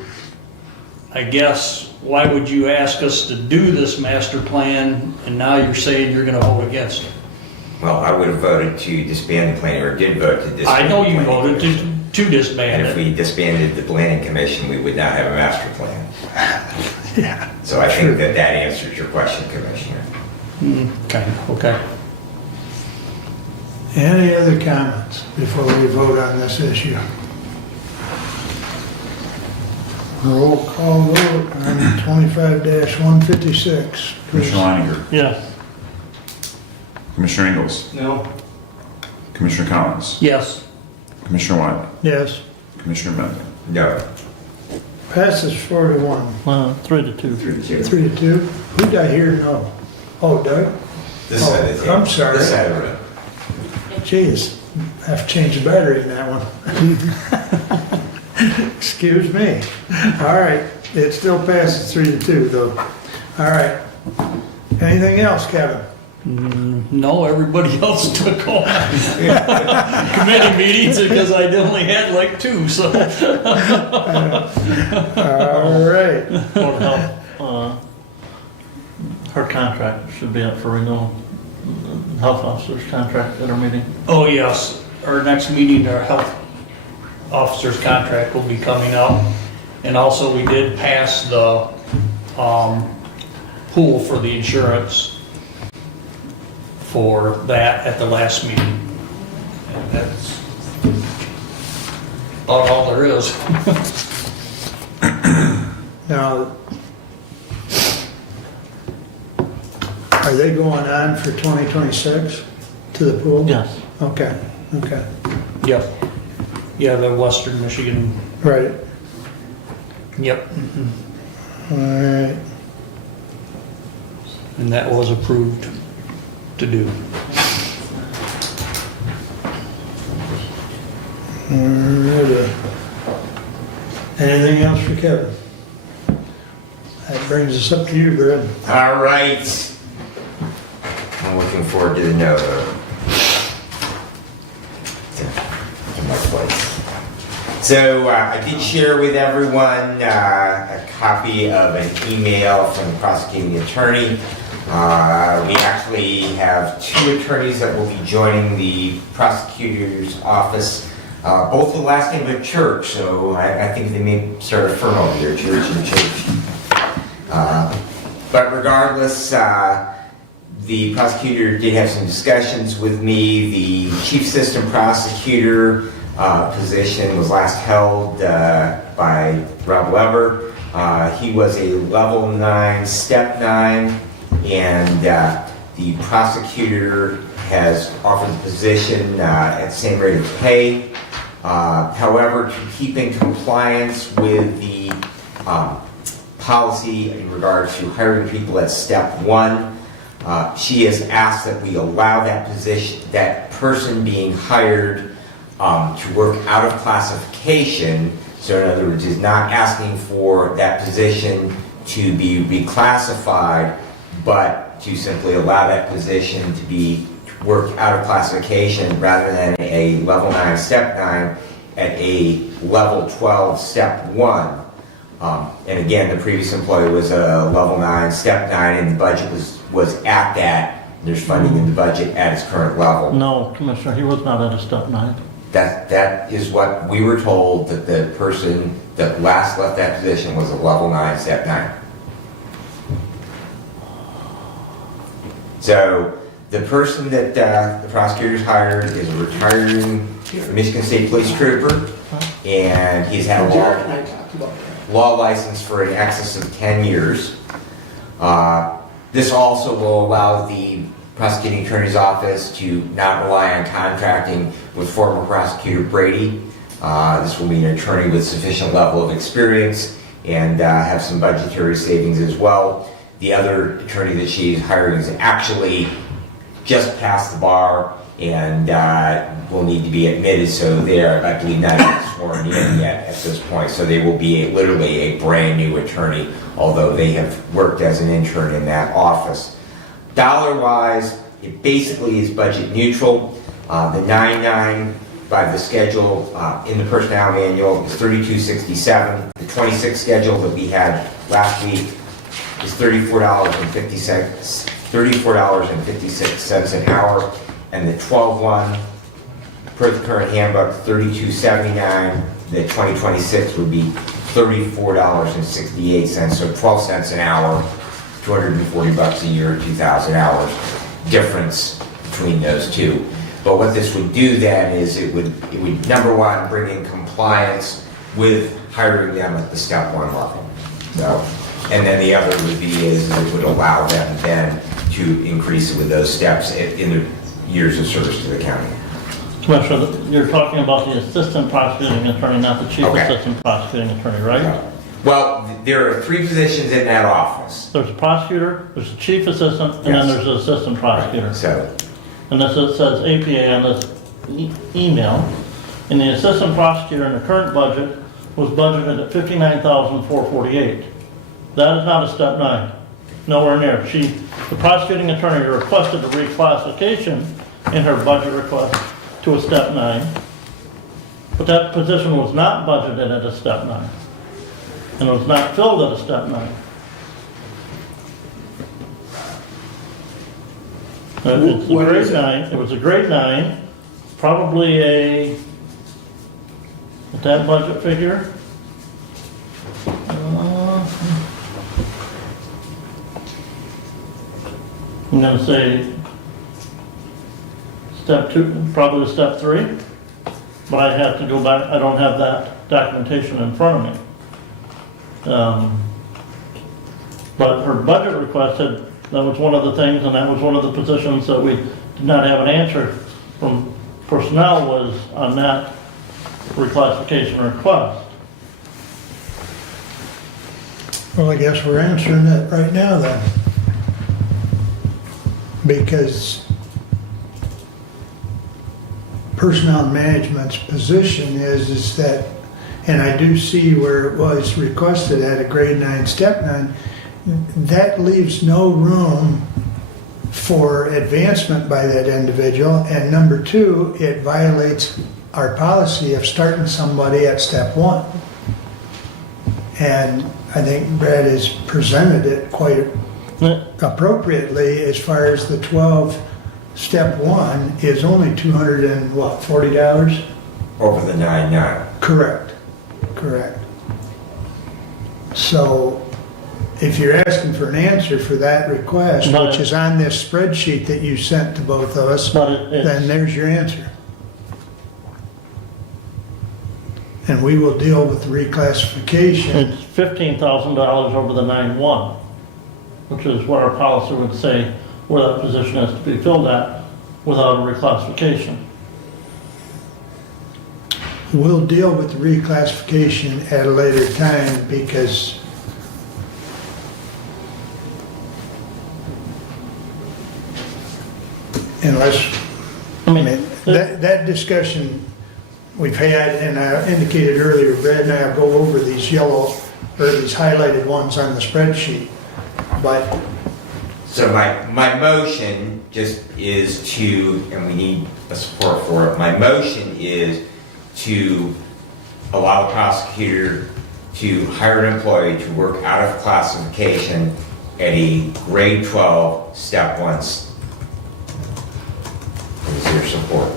I guess, why would you ask us to do this master plan, and now you're saying you're gonna vote against it? Well, I would have voted to disband the planning, or did vote to disband. I know the you planning voted commission. to disband And if it. we disbanded the planning commission, we would not have a master plan. Yeah. So I think that answers your question, Commissioner. Okay. Any other comments before we vote on this issue? Roll call vote on 25-156. Commissioner Leininger, Yes. Commissioner Ingles, No? Commissioner Collins, Yes. Commissioner Wiley, Yes, Commissioner Bennett. No. passes 4-1. 3-2. 3-2. 3-2. Who did I hear no? Oh, Doug? This side of the I'm sorry. This side of the room. Jeez, I have to change the battery in that one. Excuse me. All right, it still passes 3-2 though. All right. Anything else, Kevin? No, everybody else took on committee meetings because I only had like 2, so. All right. Board of Health, her contract should be up for renewal. Health officer's contract at our meeting. Oh, yes, our next meeting, our health officer's contract will be coming up. And also, we did pass the pool for the insurance for that at the last meeting. And that's about all there is. Now, are they going on for 2026 to the pool? Yes. Okay, okay, Yep. Yeah, the Western Michigan, right. yep. All right. And that was approved to do. Alrighty. Anything else for Kevin? That brings us up to you, Brad. All right. I'm looking forward to the no vote. To my place. So I did share with everyone a copy of an email from the prosecuting attorney. We actually have 2 attorneys that will be joining the prosecutor's office, both the last name of a church, so I think they may start a firm over here, church and church. But regardless, the prosecutor did have some discussions with me. The chief assistant prosecutor position was last held by Rob Weber. He was a level 9, step 9, and the prosecutor has offered the position at the same rate of pay. However, to keep in compliance with the policy in regards to hiring people at step 1, she has asked that we allow that position, that person being hired to work out of classification. So in other words, is not asking for that position to be reclassified, but to simply allow that position to be work out of classification rather than a level 9, step 9 at a level 12, step 1. And again, the previous employee was a level 9, step 9, and the budget was at that. There's funding in the budget at its current level. No, Commissioner, he was not at a step 9. That is what we were told, that the person that last left that position was a level 9, step 9. So the person that the prosecutors hired is a retiring Michigan State Police trooper, and he's had a Jack and I talked about that. law license for in excess of 10 years. This also will allow the prosecuting attorney's office to not rely on contracting with former prosecutor Brady. This will be an attorney with sufficient level of experience and have some budgetary savings as well. The other attorney that she's hiring is actually just past the bar and will need to be admitted, so they're, I believe, not even sworn in yet at this point. So they will be literally a brand new attorney, although they have worked as an intern in that office. Dollar-wise, it basically is budget neutral. The 9-9 by the schedule in the personnel manual is $32.67. The 26 schedule that we had last week is $34.56 an hour, and the 12-1 per the current handbook, $32.79. The 2026 would be $34.68, so 12 cents an hour, $240 a year, 2,000 hours difference between those two. But what this would do then is it would number one, bring in compliance with hiring them at the step 1 level. So, and then the other would be is it would allow them then to increase it with those steps in the years of service to the county. Commissioner, you're talking about the assistant prosecuting attorney, not the chief Okay. assistant prosecuting attorney, right? Well, there are 3 positions in that office. There's a prosecutor, there's a chief assistant, and then Yes. there's an assistant prosecutor. So, And this says APA on this email. And the assistant prosecutor in the current budget was budgeted at $59,448. That is not a step 9. Nowhere near. The prosecuting attorney requested a reclassification in her budget request to a step 9. But that position was not budgeted at a step 9. And it was not filled at a step 9. It's a What grade is it? 9. It was a grade 9, probably at that budget figure. I'm gonna say step 2, probably step 3, but I have to go back, I don't have that documentation in front of me. But her budget request said that was one of the things, and that was one of the positions that we did not have an answer from personnel was on that reclassification request. Well, I guess we're answering that right now then. Because personnel management's position is that, and I do see where it was requested at a grade 9, step 9, that leaves no room for advancement by that individual. And number 2, it violates our policy of starting somebody at step 1. And I think Brad has presented it quite appropriately as far as the 12 step 1 is only $240? over the 9/9. Correct. So if you're asking for an answer for that request, But- which is on this spreadsheet that you sent to both of us, But then there's your answer. And we will deal with the reclassification. it's $15,000 over the 9/1, which is what our policy would say where that position has to be filled at without a reclassification. We'll deal with the reclassification at a later time because unless, I mean, that discussion we've had, and I indicated earlier, Brad and I will go over these yellow, or these highlighted ones on the spreadsheet. But So my motion just is to, and we need a support for it, my motion is to allow the prosecutor to hire an employee to work out of classification at a grade 12, step 1. Is there support?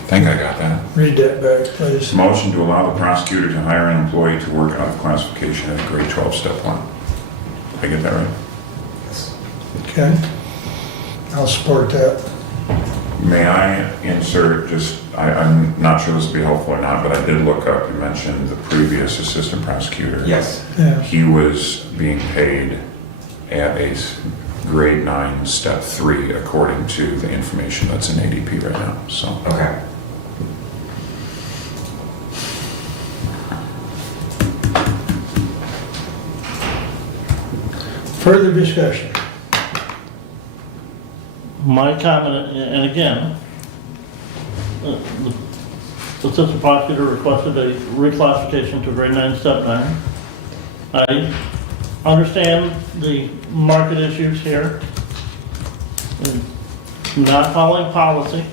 I think I got that. read that back, please. Motion to allow the prosecutor to hire an employee to work out of classification at grade 12, step 1. Did I get that right? Okay. I'll support that. May I insert just, I'm not sure this will be helpful or not, but I did look up, you mentioned the previous assistant prosecutor. Yes. Yeah. He was being paid at a grade 9, step 3, according to the information that's in ADP right now, so. Okay. Further discussion. My comment, and again, the assistant prosecutor requested a reclassification to grade 9, step 9. I understand the market issues here, and not following policy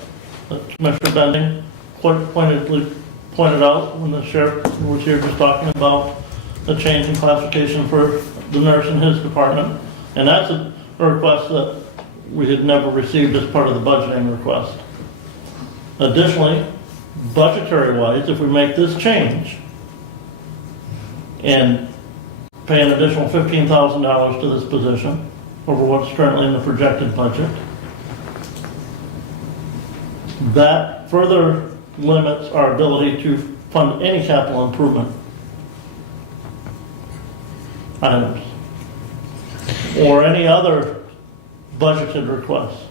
that Commissioner Bending pointed out when the sheriff was here just talking about the change in classification for the nurse in his department. And that's a request that we had never received as part of the budgeting request. Additionally, budgetary-wise, if we make this change and pay an additional $15,000 to this position over what's currently in the projected budget, that further limits our ability to fund any capital improvement items or any other budgeted requests.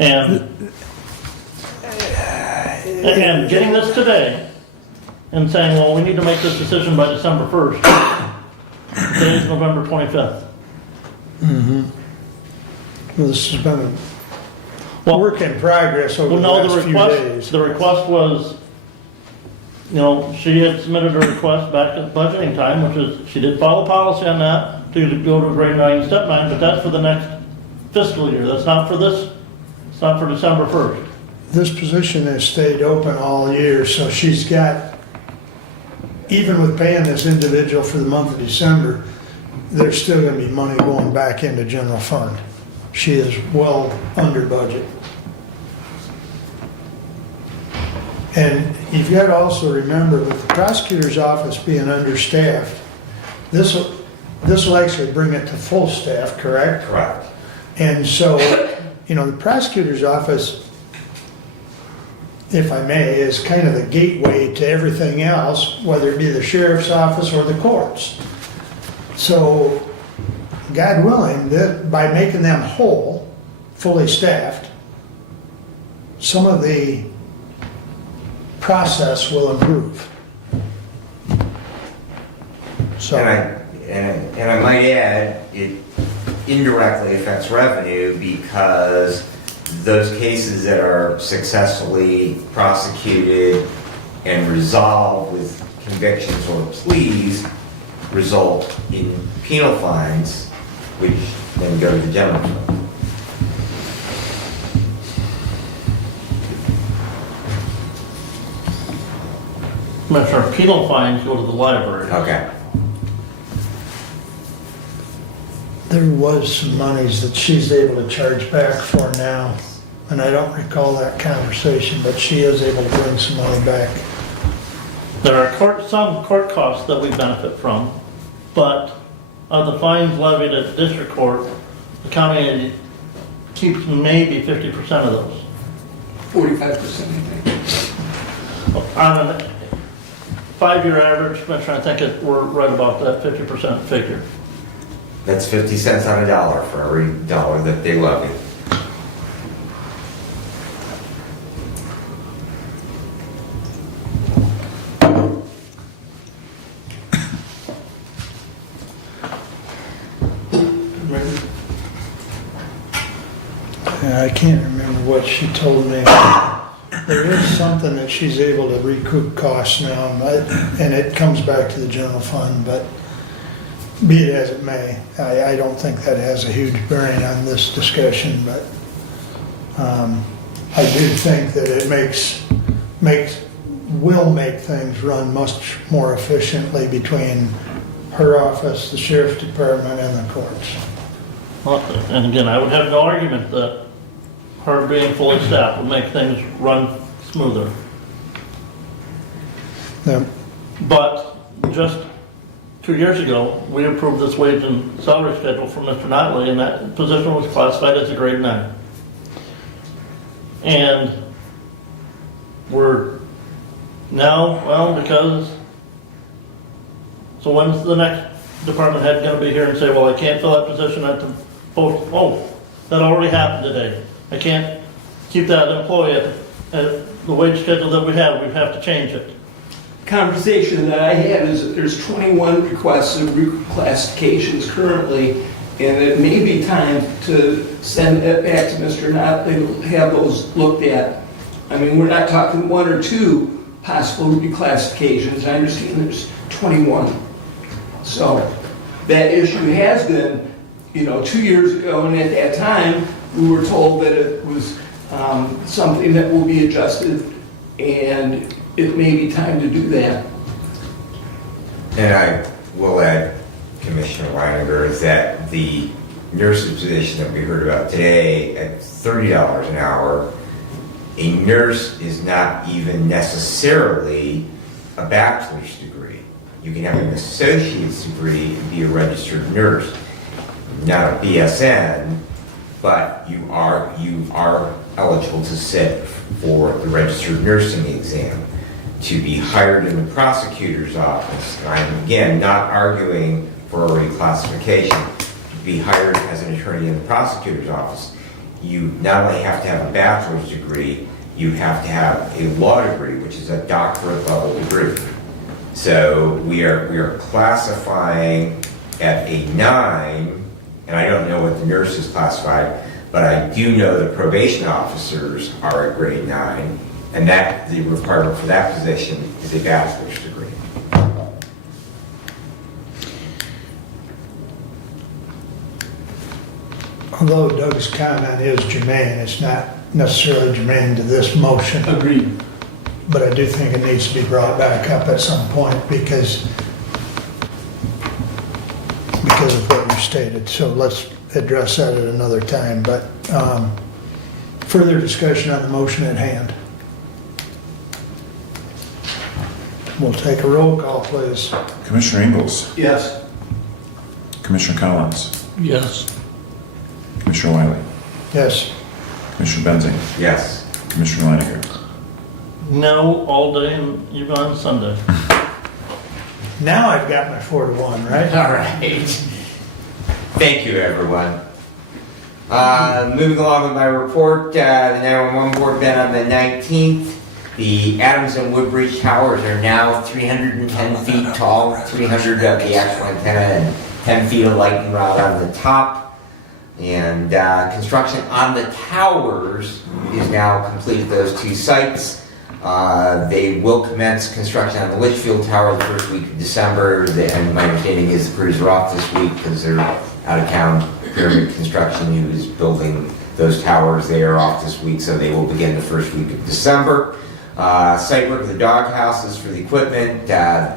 And getting this today and saying, well, we need to make this decision by December 1st. Today is November 25th. Well, this has been a work in progress over Well, the no, last few days. the request was, you know, she had submitted a request back at budgeting time, which is, she did follow policy on that to go to grade 9, step 9, but that's for the next fiscal year. That's not for this, it's not for December 1st. This position has stayed open all year, so she's got, even with paying this individual for the month of December, there's still gonna be money going back into general fund. She is well under budget. And you've got to also remember, with the prosecutor's office being understaffed, this will actually bring it to full staff, correct? Correct. And so, you know, the prosecutor's office, if I may, is kind of the gateway to everything else, whether it be the sheriff's office or the courts. So, God willing, that by making them whole, fully staffed, some of the process will improve. So, And I might add, it indirectly affects revenue because those cases that are successfully prosecuted and resolved with convictions or pleas result in penal fines, which then go to the general fund. Commissioner, penal fines go to the library. Okay. there was some monies that she's able to charge back for now, and I don't recall that conversation, but she is able to bring some money back. There are some court costs that we benefit from, but of the fines levied at district court, the county keeps maybe 50% of those. 45%, I think. On a 5-year average, Commissioner, I think we're right about that 50% figure. That's 50 cents on a dollar for every dollar that they levy. I can't remember what she told me. There is something that she's able to recoup costs now, and it comes back to the general fund, but be it as it may, I don't think that has a huge bearing on this discussion, but I do think that it will make things run much more efficiently between her office, the sheriff's department, and the courts. Well, and again, I would have no argument that her being fully staffed would make things run smoother. Yeah. But just 2 years ago, we approved this wage and salary schedule for Mr. Notley, and that position was classified as a grade 9. And we're now, well, because, so when's the next department head gonna be here and say, well, I can't fill that position at the post, oh, that already happened today. I can't keep that employee at the wage schedule that we have to change it. Conversation that I had is that there's 21 requests of reclassifications currently, and it may be time to send it back to Mr. Notley to have those looked at. I mean, we're not talking 1 or 2 possible reclassifications. I understand there's 21. So that issue has been, 2 years ago, and at that time, we were told that it was something that will be adjusted, and it may be time to do that. And I will add, Commissioner Weininger, is that the nurse's position that we heard about today at $30 an hour, a nurse is not even necessarily a bachelor's degree. You can have an associate's degree and be a registered nurse, not a BSN, but you are eligible to sit for the registered nursing exam. To be hired in the prosecutor's office, and I'm again not arguing for a reclassification, to be hired as an attorney in the prosecutor's office, you not only have to have a bachelor's degree, you have to have a law degree, which is a doctorate level degree. So we are classifying at a 9, and I don't know what the nurse is classified, but I do know the probation officers are at grade 9, and that the requirement for that position is a bachelor's degree. Although Doug's comment is germane, it's not necessarily germane to this motion. Agreed. But I do think it needs to be brought back up at some point because of what you stated. So let's address that at another time. But further discussion on the motion at hand. We'll take a roll call, please. Commissioner Ingalls, Yes. Commissioner Collins, Yes. Commissioner Wiley, Yes. Commissioner Benzing, Yes. Commissioner Leininger. No, all day and even on Sunday. Now I've got my 4-1, right? All right. Thank you, everyone. Moving along with my report, the 911 board met on the 19th. The Adams and Woodbridge towers are now 310 feet tall, 300 of the actual antenna and 10 feet of lightning rod on the top. And construction on the towers is now complete at those two sites. They will commence construction on the Litchfield Tower the first week of December. And my understanding is the crews are off this week because they're out of town. Pyramid Construction, who is building those towers, they are off this week, so they will begin the first week of December. Site work of the doghouses for the equipment.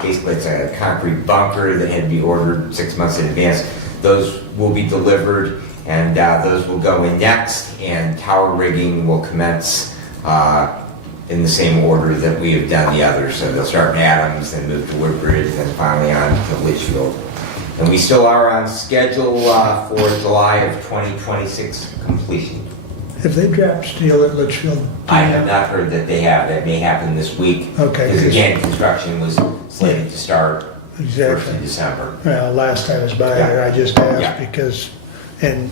Basically, it's a concrete bunker that had to be ordered 6 months in advance. Those will be delivered, and those will go in next, and tower rigging will commence in the same order that we have done the others. So they'll start in Adams, then move to Woodbridge, and then finally on to Litchfield. And we still are on schedule for July of 2026 completion. Have they dropped steel at Litchfield? I have not heard that they have. That may happen this week. Okay. Because again, construction was slated to start Exactly. 1st of December. Well, last I was by there, I just asked because, and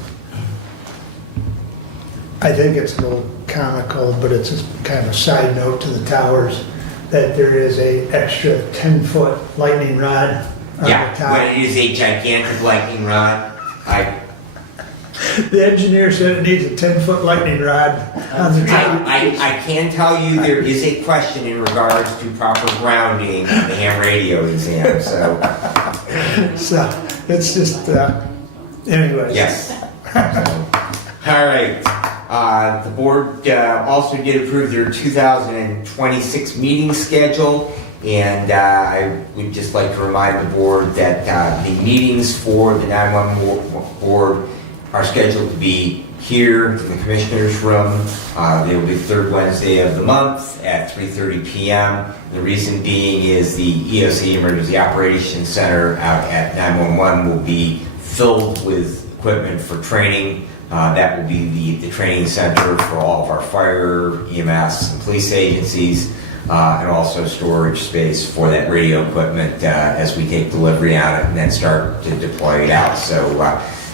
I think it's a little comical, but it's a kind of a side note to the towers, that there is a extra 10-foot lightning rod on the Yeah, tower. when it is a gigantic lightning rod, The engineer said it needs a 10-foot lightning rod on the tower. I can tell you there is a question in regards to proper grounding on the ham radio exam, so, So, it's just, anyways. yes. All right. The board also did approve their 2026 meeting schedule, and I would just like to remind the board that the meetings for the 911 board are scheduled to be here in the commissioner's room. They will be the third Wednesday of the month at 3:30 p.m. The reason being is the EOC Emergency Operations Center out at 911 will be filled with equipment for training. That will be the training center for all of our fire, EMS, and police agencies, and also storage space for that radio equipment as we take delivery on it and then start to deploy it out. So,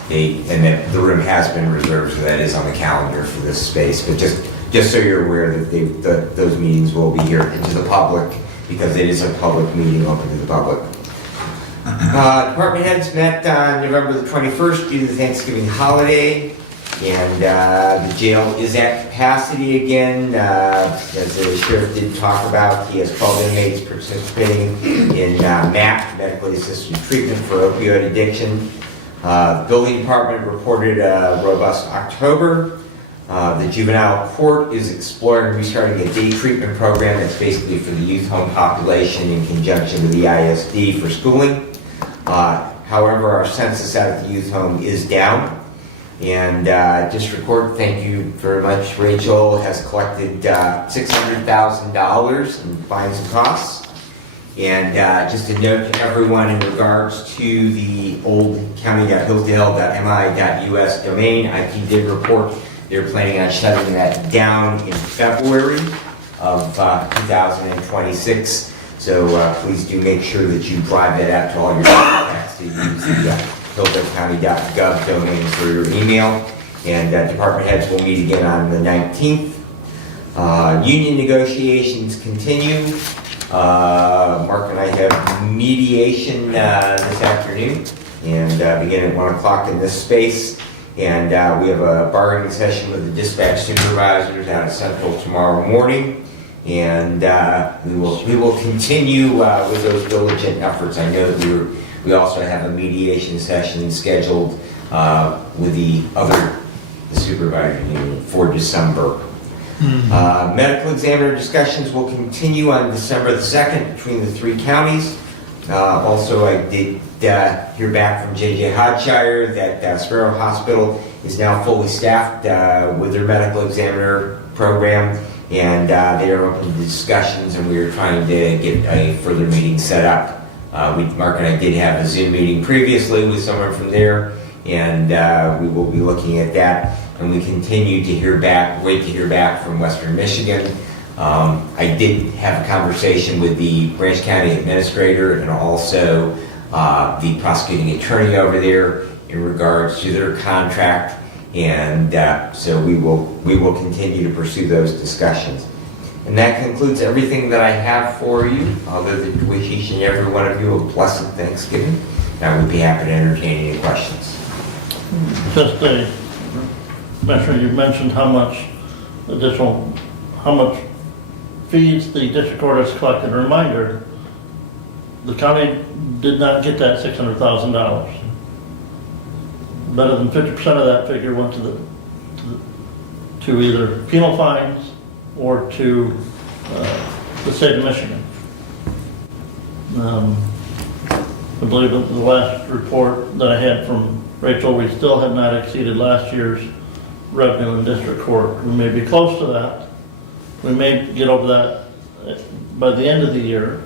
the room has been reserved, so that is on the calendar for this space. But just so you're aware that those meetings will be here to the public, because it is a public meeting open to the public. Department heads met on November the 21st due to the Thanksgiving holiday, and the jail is at capacity again. As the sheriff did talk about, he has 12 inmates participating in MAP, medically assisted treatment for opioid addiction. The building department reported a robust October. The juvenile court is exploring restarting a day treatment program that's basically for the youth home population in conjunction with the ISD for schooling. However, our census out at the youth home is down. And District Court, thank you very much, Rachel, has collected $600,000 in fines and costs. And just a note to everyone in regards to the old county.hillsdale.mi.us domain, IT did report they're planning on shutting that down in February of 2026. So please do make sure that you drive that out to all your contacts to use the hillsdalecounty.gov domain for your email. And department heads will meet again on the 19th. Union negotiations continue. Mark and I have mediation this afternoon and begin at 1 o'clock in this space. And we have a bargaining session with the dispatch supervisors out of Central tomorrow morning. And we will continue with those diligent efforts. I know that we also have a mediation session scheduled with the supervisor union for December. Medical examiner discussions will continue on December the 2nd between the 3 counties. Also, I did hear back from J.J. Hodshire that Sparrow Hospital is now fully staffed with their medical examiner program, and they are open to discussions, and we are trying to get a further meeting set up. Mark and I did have a Zoom meeting previously with someone from there, and we will be looking at that. And we continue to wait to hear back from Western Michigan. I did have a conversation with the Branch County Administrator and also the prosecuting attorney over there in regards to their contract, and so we will continue to pursue those discussions. And that concludes everything that I have for you, other than to wish each and every one of you a blessed Thanksgiving. And I would be happy to entertain any questions. Just Commissioner, you mentioned how much fees the district court has collected. A reminder, the county did not get that $600,000. Better than 50% of that figure went to either penal fines or to the state of Michigan. I believe that the last report that I had from Rachel, we still have not exceeded last year's revenue in district court. We may be close to that. We may get over that by the end of the year.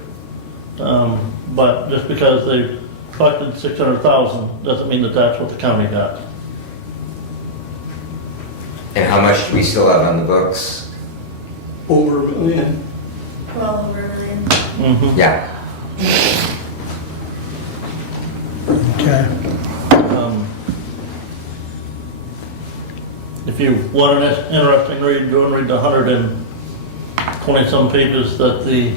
But just because they collected $600,000 doesn't mean that that's what the county got. And how much do we still have on the books? Over $1 million. Well, over $1 million. Mm-hmm. Yeah. Okay. If you want an interesting read, go and read the 120-some pages that the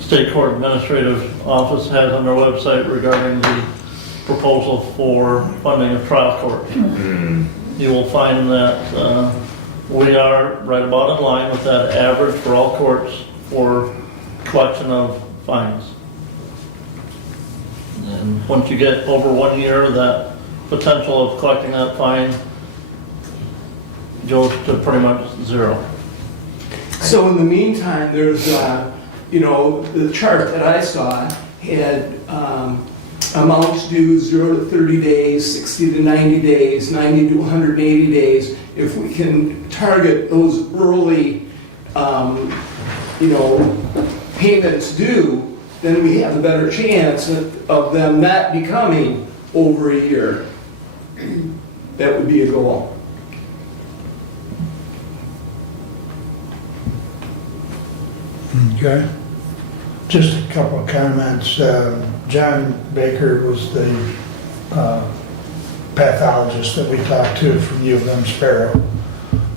State Court Administrative Office has on their website regarding the proposal for funding of trial courts. You will find that we are right about in line with that average for all courts for collection of fines. And once you get over 1 year, that potential of collecting that fine goes to pretty much zero. So in the meantime, there's, the chart that I saw had amounts due 0 to 30 days, 60 to 90 days, 90 to 180 days. If we can target those early, payments due, then we have a better chance of them not becoming over a year. That would be a goal. Okay. Just a couple of comments. John Baker was the pathologist that we talked to from U of M Sparrow.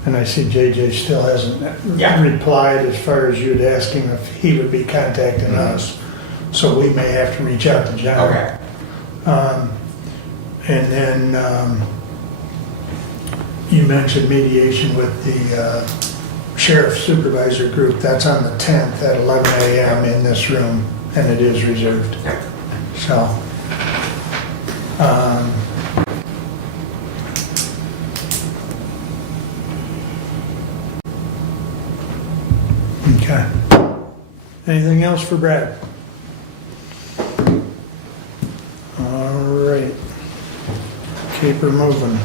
And I see JJ still hasn't replied as far as you'd ask him if he would be contacting us. So we may have to reach out to John. Okay. And then you mentioned mediation with the Sheriff Supervisor Group. That's on the 10th at 11 a.m. in this room, and it is reserved. So, okay. Anything else for Brad? All right. Keep her moving.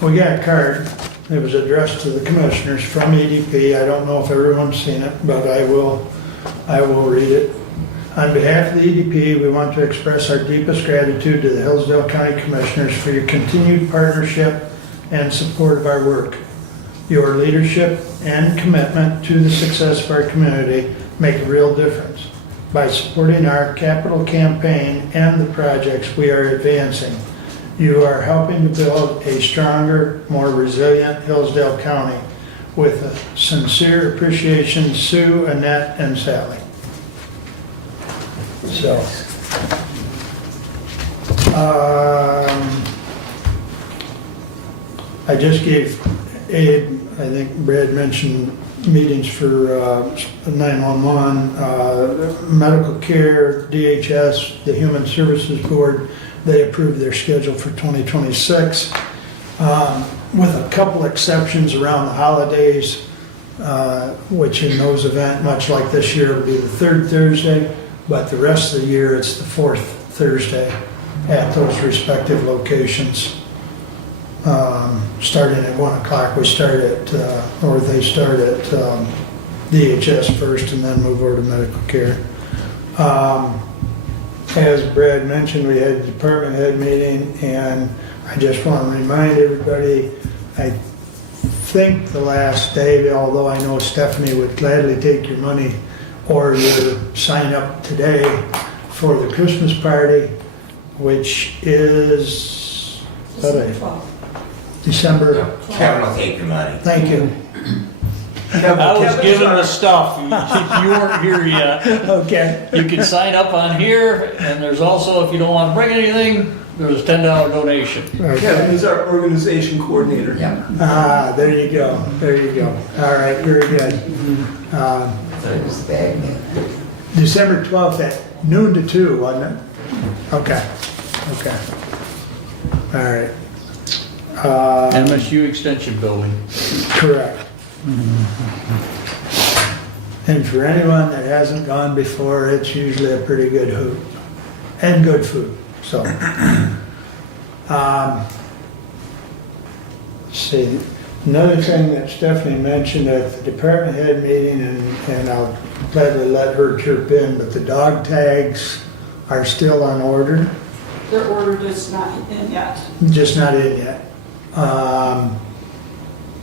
We got a card. It was addressed to the commissioners from EDP. I don't know if everyone's seen it, but I will read it. On behalf of the EDP, we want to express our deepest gratitude to the Hillsdale County Commissioners for your continued partnership and support of our work. Your leadership and commitment to the success of our community make a real difference. By supporting our capital campaign and the projects we are advancing, you are helping to build a stronger, more resilient Hillsdale County. With a sincere appreciation, Sue, Annette, and Sally. So, I just gave Abe, I think Brad mentioned meetings for 911, medical care, DHS, the Human Services Board. They approved their schedule for 2026, with a couple exceptions around the holidays, which in those events, much like this year, will be the third Thursday, but the rest of the year, it's the fourth Thursday at those respective locations. Starting at 1 o'clock, we start at, or they start at DHS first and then move over to medical care. As Brad mentioned, we had a department head meeting, and I just want to remind everybody, I think the last day, although I know Stephanie would gladly take your money or your sign up today for the Christmas party, which is December. Kevin will take your money. Thank you. I was given the stuff, you weren't here yet. Okay. You can sign up on here, and there's also, if you don't want to bring anything, there's a $10 donation. Kevin is our organization coordinator. Ah, there you go. There you go. All right, very good. December 12th at noon to 2, wasn't it? Okay. Okay. All right. MSU Extension Building. Correct. And for anyone that hasn't gone before, it's usually a pretty good hoot and good food. So, let's see. Another thing that Stephanie mentioned at the department head meeting, and I'll gladly let her chirp in, but the dog tags are still on order. Their order is not in yet. Just not in yet.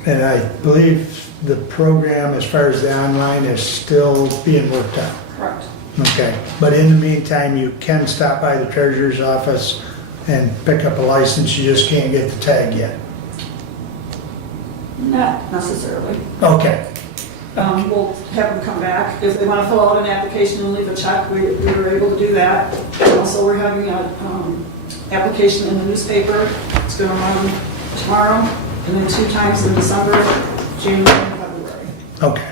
And I believe the program, as far as the online, is still being worked out. Correct. Okay, but in the meantime, you can stop by the treasurer's office and pick up a license, you just can't get the tag yet. Not necessarily. Okay, We'll have them come back. If they want to fill out an application and leave a check, we were able to do that. Also, we're having an application in the newspaper. It's going to run tomorrow, and then 2 times in December, January, and February. okay.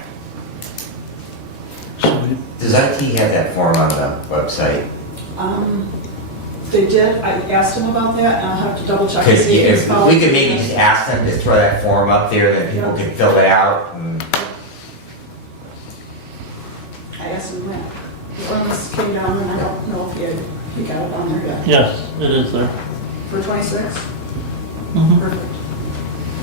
So, Does IT have that form on the website? They did. I asked them about that, and I'll have to double check and Could, see if it's if followed. we could maybe just ask them to throw that form up there, that people can fill it out. And I asked him that. The ordinance came down, and I don't know if he got it on there yet. Yes, it is there. For 26? Perfect.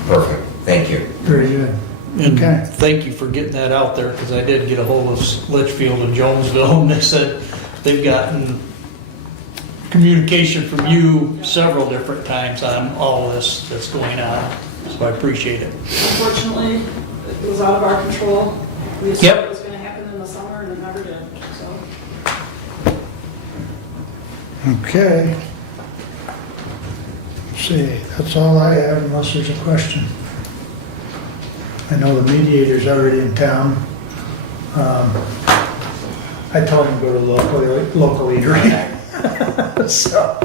Perfect, thank you. very good. And Okay. thank you for getting that out there, because I did get a hold of Litchfield and Jonesville, and they said they've gotten communication from you several different times on all of this that's going on, so I appreciate it. Unfortunately, it was out of our control. We assumed Yep. it was going to happen in the summer, and it never did, so. Okay. Let's see, that's all I have unless there's a question. I know the mediator's already in town. I told him to go to the local eatery. So,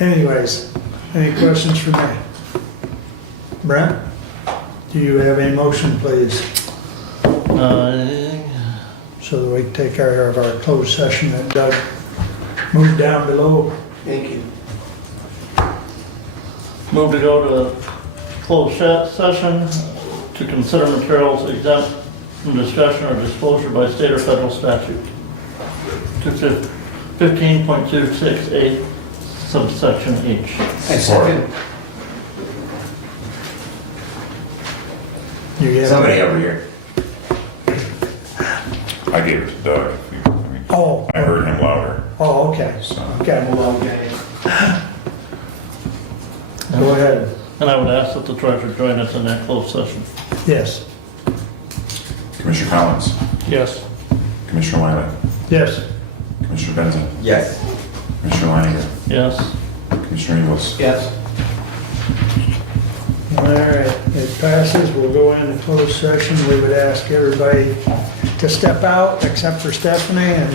anyways, any questions for me? Brent, do you have a motion, please? So that we can take care of our closed session that Doug moved down below. Thank you. Move to go to closed session to consider materials exempt from discussion or disclosure by state or federal statute. 15.268 subsection H. I second. You get it? Somebody over here. I gave it to Doug. If you- I mean, Oh, I heard him louder, oh, okay. so. Okay, go ahead. And I would ask that the treasurer join us in that closed session. Yes, Commissioner Collins, Yes. Commissioner Wiley, yes. Commissioner Benson, Yes. Commissioner Leininger, Yes. Commissioner Evils. Yes. All right, it passes. We'll go into closed session. We would ask everybody to step out except for Stephanie and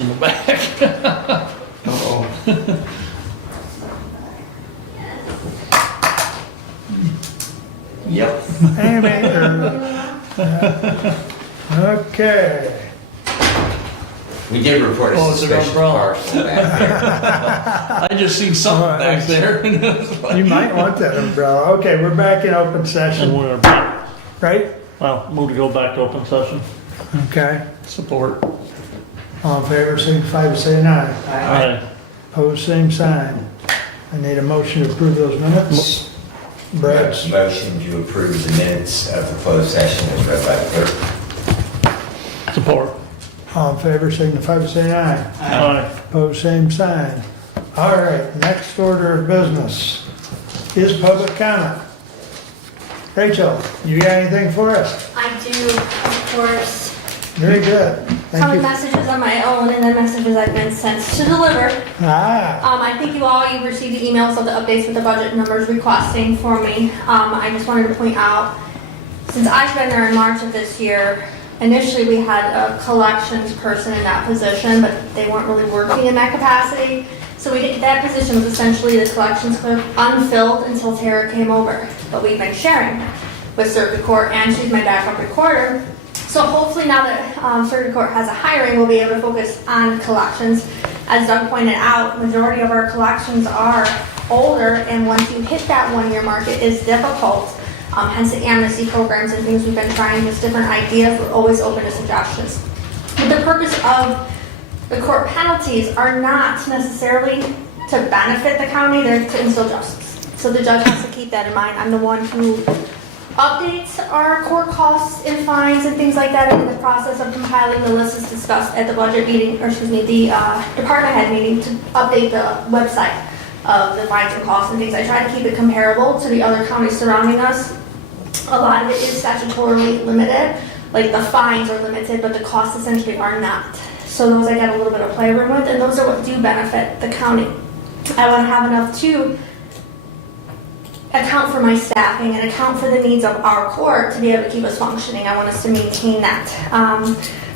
in the back. Yep. Okay. We did report a Oh, it's an suspicious umbrella. parcel back there. I just seen something back there. You might want that umbrella. Okay, we're back in open And session, we're back, right? well, move to go back to open session. Okay. Support. All in favor, signify by saying aye. Aye. Pose same sign. I need a motion to approve those minutes. Brad's, Motion to approve the minutes of the closed session as read by the clerk. Support. all in favor, signify by saying aye. Aye. Pose same sign. All right, next order of business is public comment. Rachel, you got anything for us? I do, of course. Very good. Thank Some you. messages on my own and then messages I've been sent to deliver. Ah, I think you received the emails of the updates with the budget numbers requesting for me. I just wanted to point out, since I've been there in March of this year, initially we had a collections person in that position, but they weren't really working in that capacity. So that position was essentially the collections clerk unfilled until Tara came over. But we've been sharing with Circuit Court, and she's my backup recorder. So hopefully now that Circuit Court has a hiring, we'll be able to focus on collections. As Doug pointed out, majority of our collections are older, and once you hit that 1-year mark, it is difficult. Hence the amnesty programs and things we've been trying, just different ideas. We're always open to suggestions. But the purpose of the court penalties are not necessarily to benefit the county, they're to instill justice. So the judge has to keep that in mind. I'm the one who updates our court costs and fines and things like that in the process of compiling the list as discussed at the budget meeting, or excuse me, the department head meeting, to update the website of the fines and costs and things. I try to keep it comparable to the other counties surrounding us. A lot of it is statutorily limited, like the fines are limited, but the costs essentially are not. So those I get a little bit of play room with, and those are what do benefit the county. I want to have enough to account for my staffing and account for the needs of our court to be able to keep us functioning. I want us to maintain that.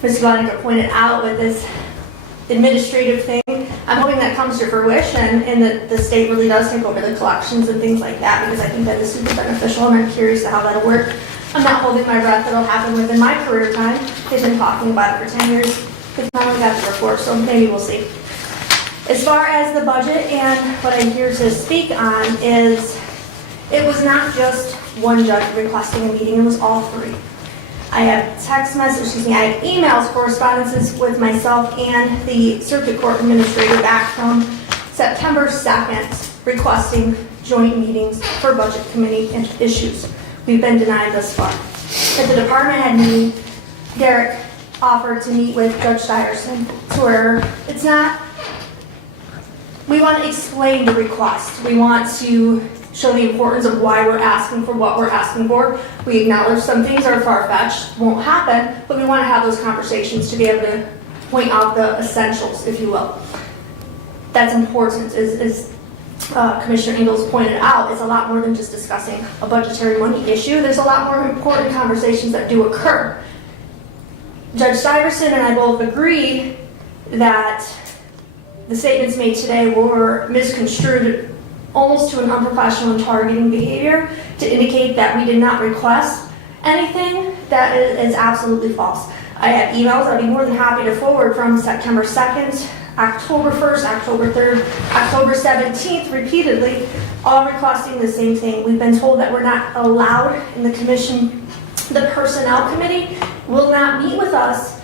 Ms. Gladnicker pointed out with this administrative thing, I'm hoping that comes to fruition and that the state really does take over the collections and things like that, because I think that is super beneficial, and I'm curious to how that'll work. I'm not holding my breath that'll happen within my career time. They've been talking about it for 10 years. It's not only got the report, so maybe we'll see. As far as the budget and what I'm here to speak on is, it was not just one judge requesting a meeting, it was all three. I have text messages, I have emails, correspondences with myself and the circuit court administrator back from September 2nd requesting joint meetings for budget committee issues. We've been denied thus far. At the department head meeting, Derek offered to meet with Judge Stuyerson, to where it's not, we want to explain the request. We want to show the importance of why we're asking for what we're asking for. We acknowledge some things are far-fetched, won't happen, but we want to have those conversations to be able to point out the essentials, if you will. That's important, as Commissioner Ingles pointed out. It's a lot more than just discussing a budgetary money issue. There's a lot more important conversations that do occur. Judge Stuyerson and I both agree that the statements made today were misconstrued almost to an unprofessional and targeting behavior to indicate that we did not request anything. That is absolutely false. I have emails I'd be more than happy to forward from September 2nd, October 1st, October 3rd, October 17th, repeatedly, all requesting the same thing. We've been told that we're not allowed in the commission. The personnel committee will not meet with us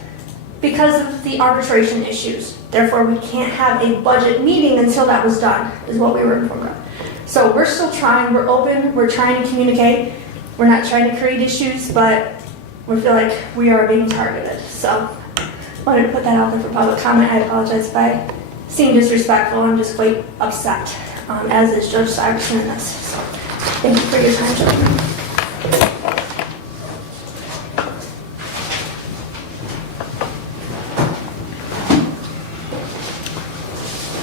because of the arbitration issues. Therefore, we can't have a budget meeting until that was done, is what we were informed of. So we're still trying, we're open, we're trying to communicate. We're not trying to create issues, but we feel like we are being targeted. So wanted to put that out there for public comment. I apologize if I seem disrespectful. I'm just quite upset, as is Judge Stuyerson in this. So thank you for your time, gentlemen.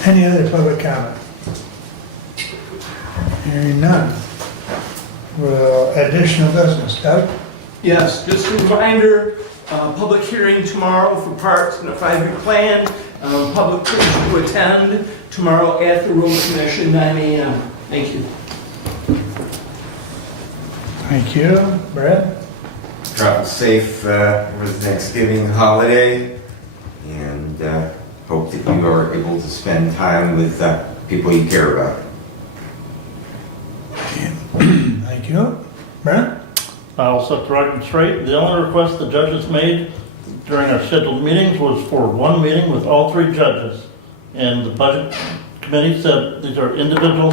any other public comment? Hearing none. Well, additional business, Doug? Yes, just a reminder, public hearing tomorrow for parks and a 5-year plan. Public to attend tomorrow at the Road Commission, 9 a.m. Thank you. Thank you. Brad? Travel safe over the Thanksgiving holiday, and hope that you are able to spend time with people you care about. Thank you. Brent? I'll set the record straight. The only request the judges made during our scheduled meetings was for one meeting with all 3 judges. And the budget committee said these are individual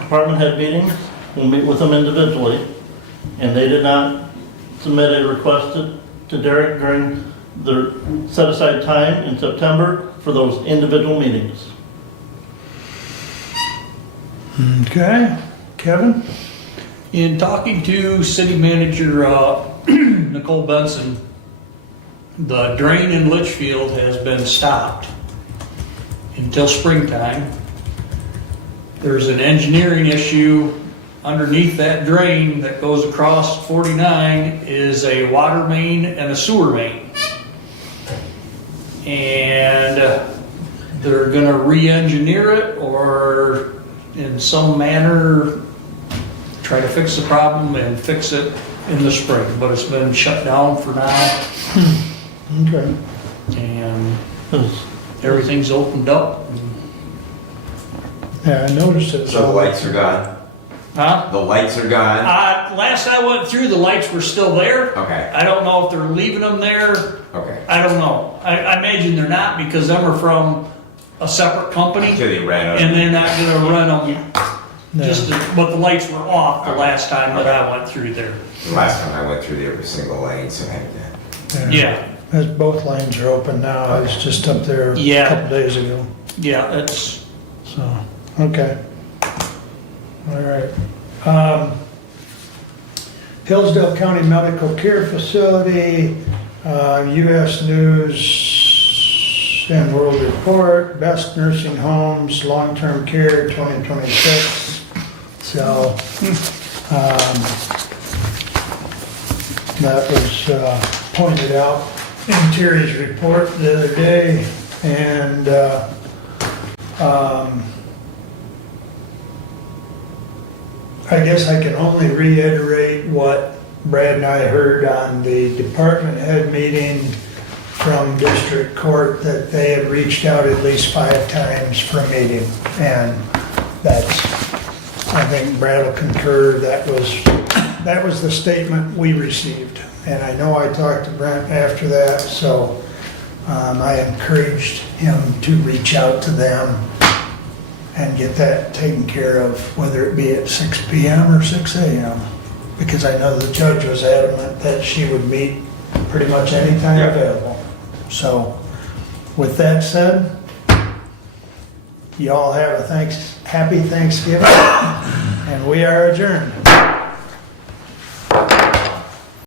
department head meetings. We'll meet with them individually. And they did not submit a request to Derek during the set aside time in September for those individual meetings. Okay. Kevin? In talking to City Manager Nicole Benson, the drain in Litchfield has been stopped until springtime. There's an engineering issue underneath that drain that goes across 49 is a water main and a sewer main. And they're gonna re-engineer it or in some manner try to fix the problem and fix it in the spring, but it's been shut down for now. Okay. And everything's opened up. Yeah, I noticed it. So the lights are gone? Huh? The lights are gone? Last I went through, the lights were still there. Okay. I don't know if they're leaving them there. Okay. I don't know. I imagine they're not because them are from a separate company So they ran and out. they're not gonna run them just, but the lights were off the Okay. last time that I went through there. The last time I went through there was single lane, so I had to. Yeah, As both lanes are open now. I was just up there a Yeah. couple days ago. yeah, it's, So, okay. All right. Hillsdale County Medical Care Facility, U.S. News and World Report, Best Nursing Homes, Long-Term Care 2026. So, that was pointed out in Terry's report the other day, and I guess I can only reiterate what Brad and I heard on the department head meeting from district court, that they had reached out at least 5 times for a meeting. And that's, I think Brad will concur, that was the statement we received. And I know I talked to Brent after that, so I encouraged him to reach out to them and get that taken care of, whether it be at 6 p.m. or 6 a.m. Because I know the judge was adamant that she would meet pretty much any time available. So, with that said, you all have a happy Thanksgiving, and we are adjourned.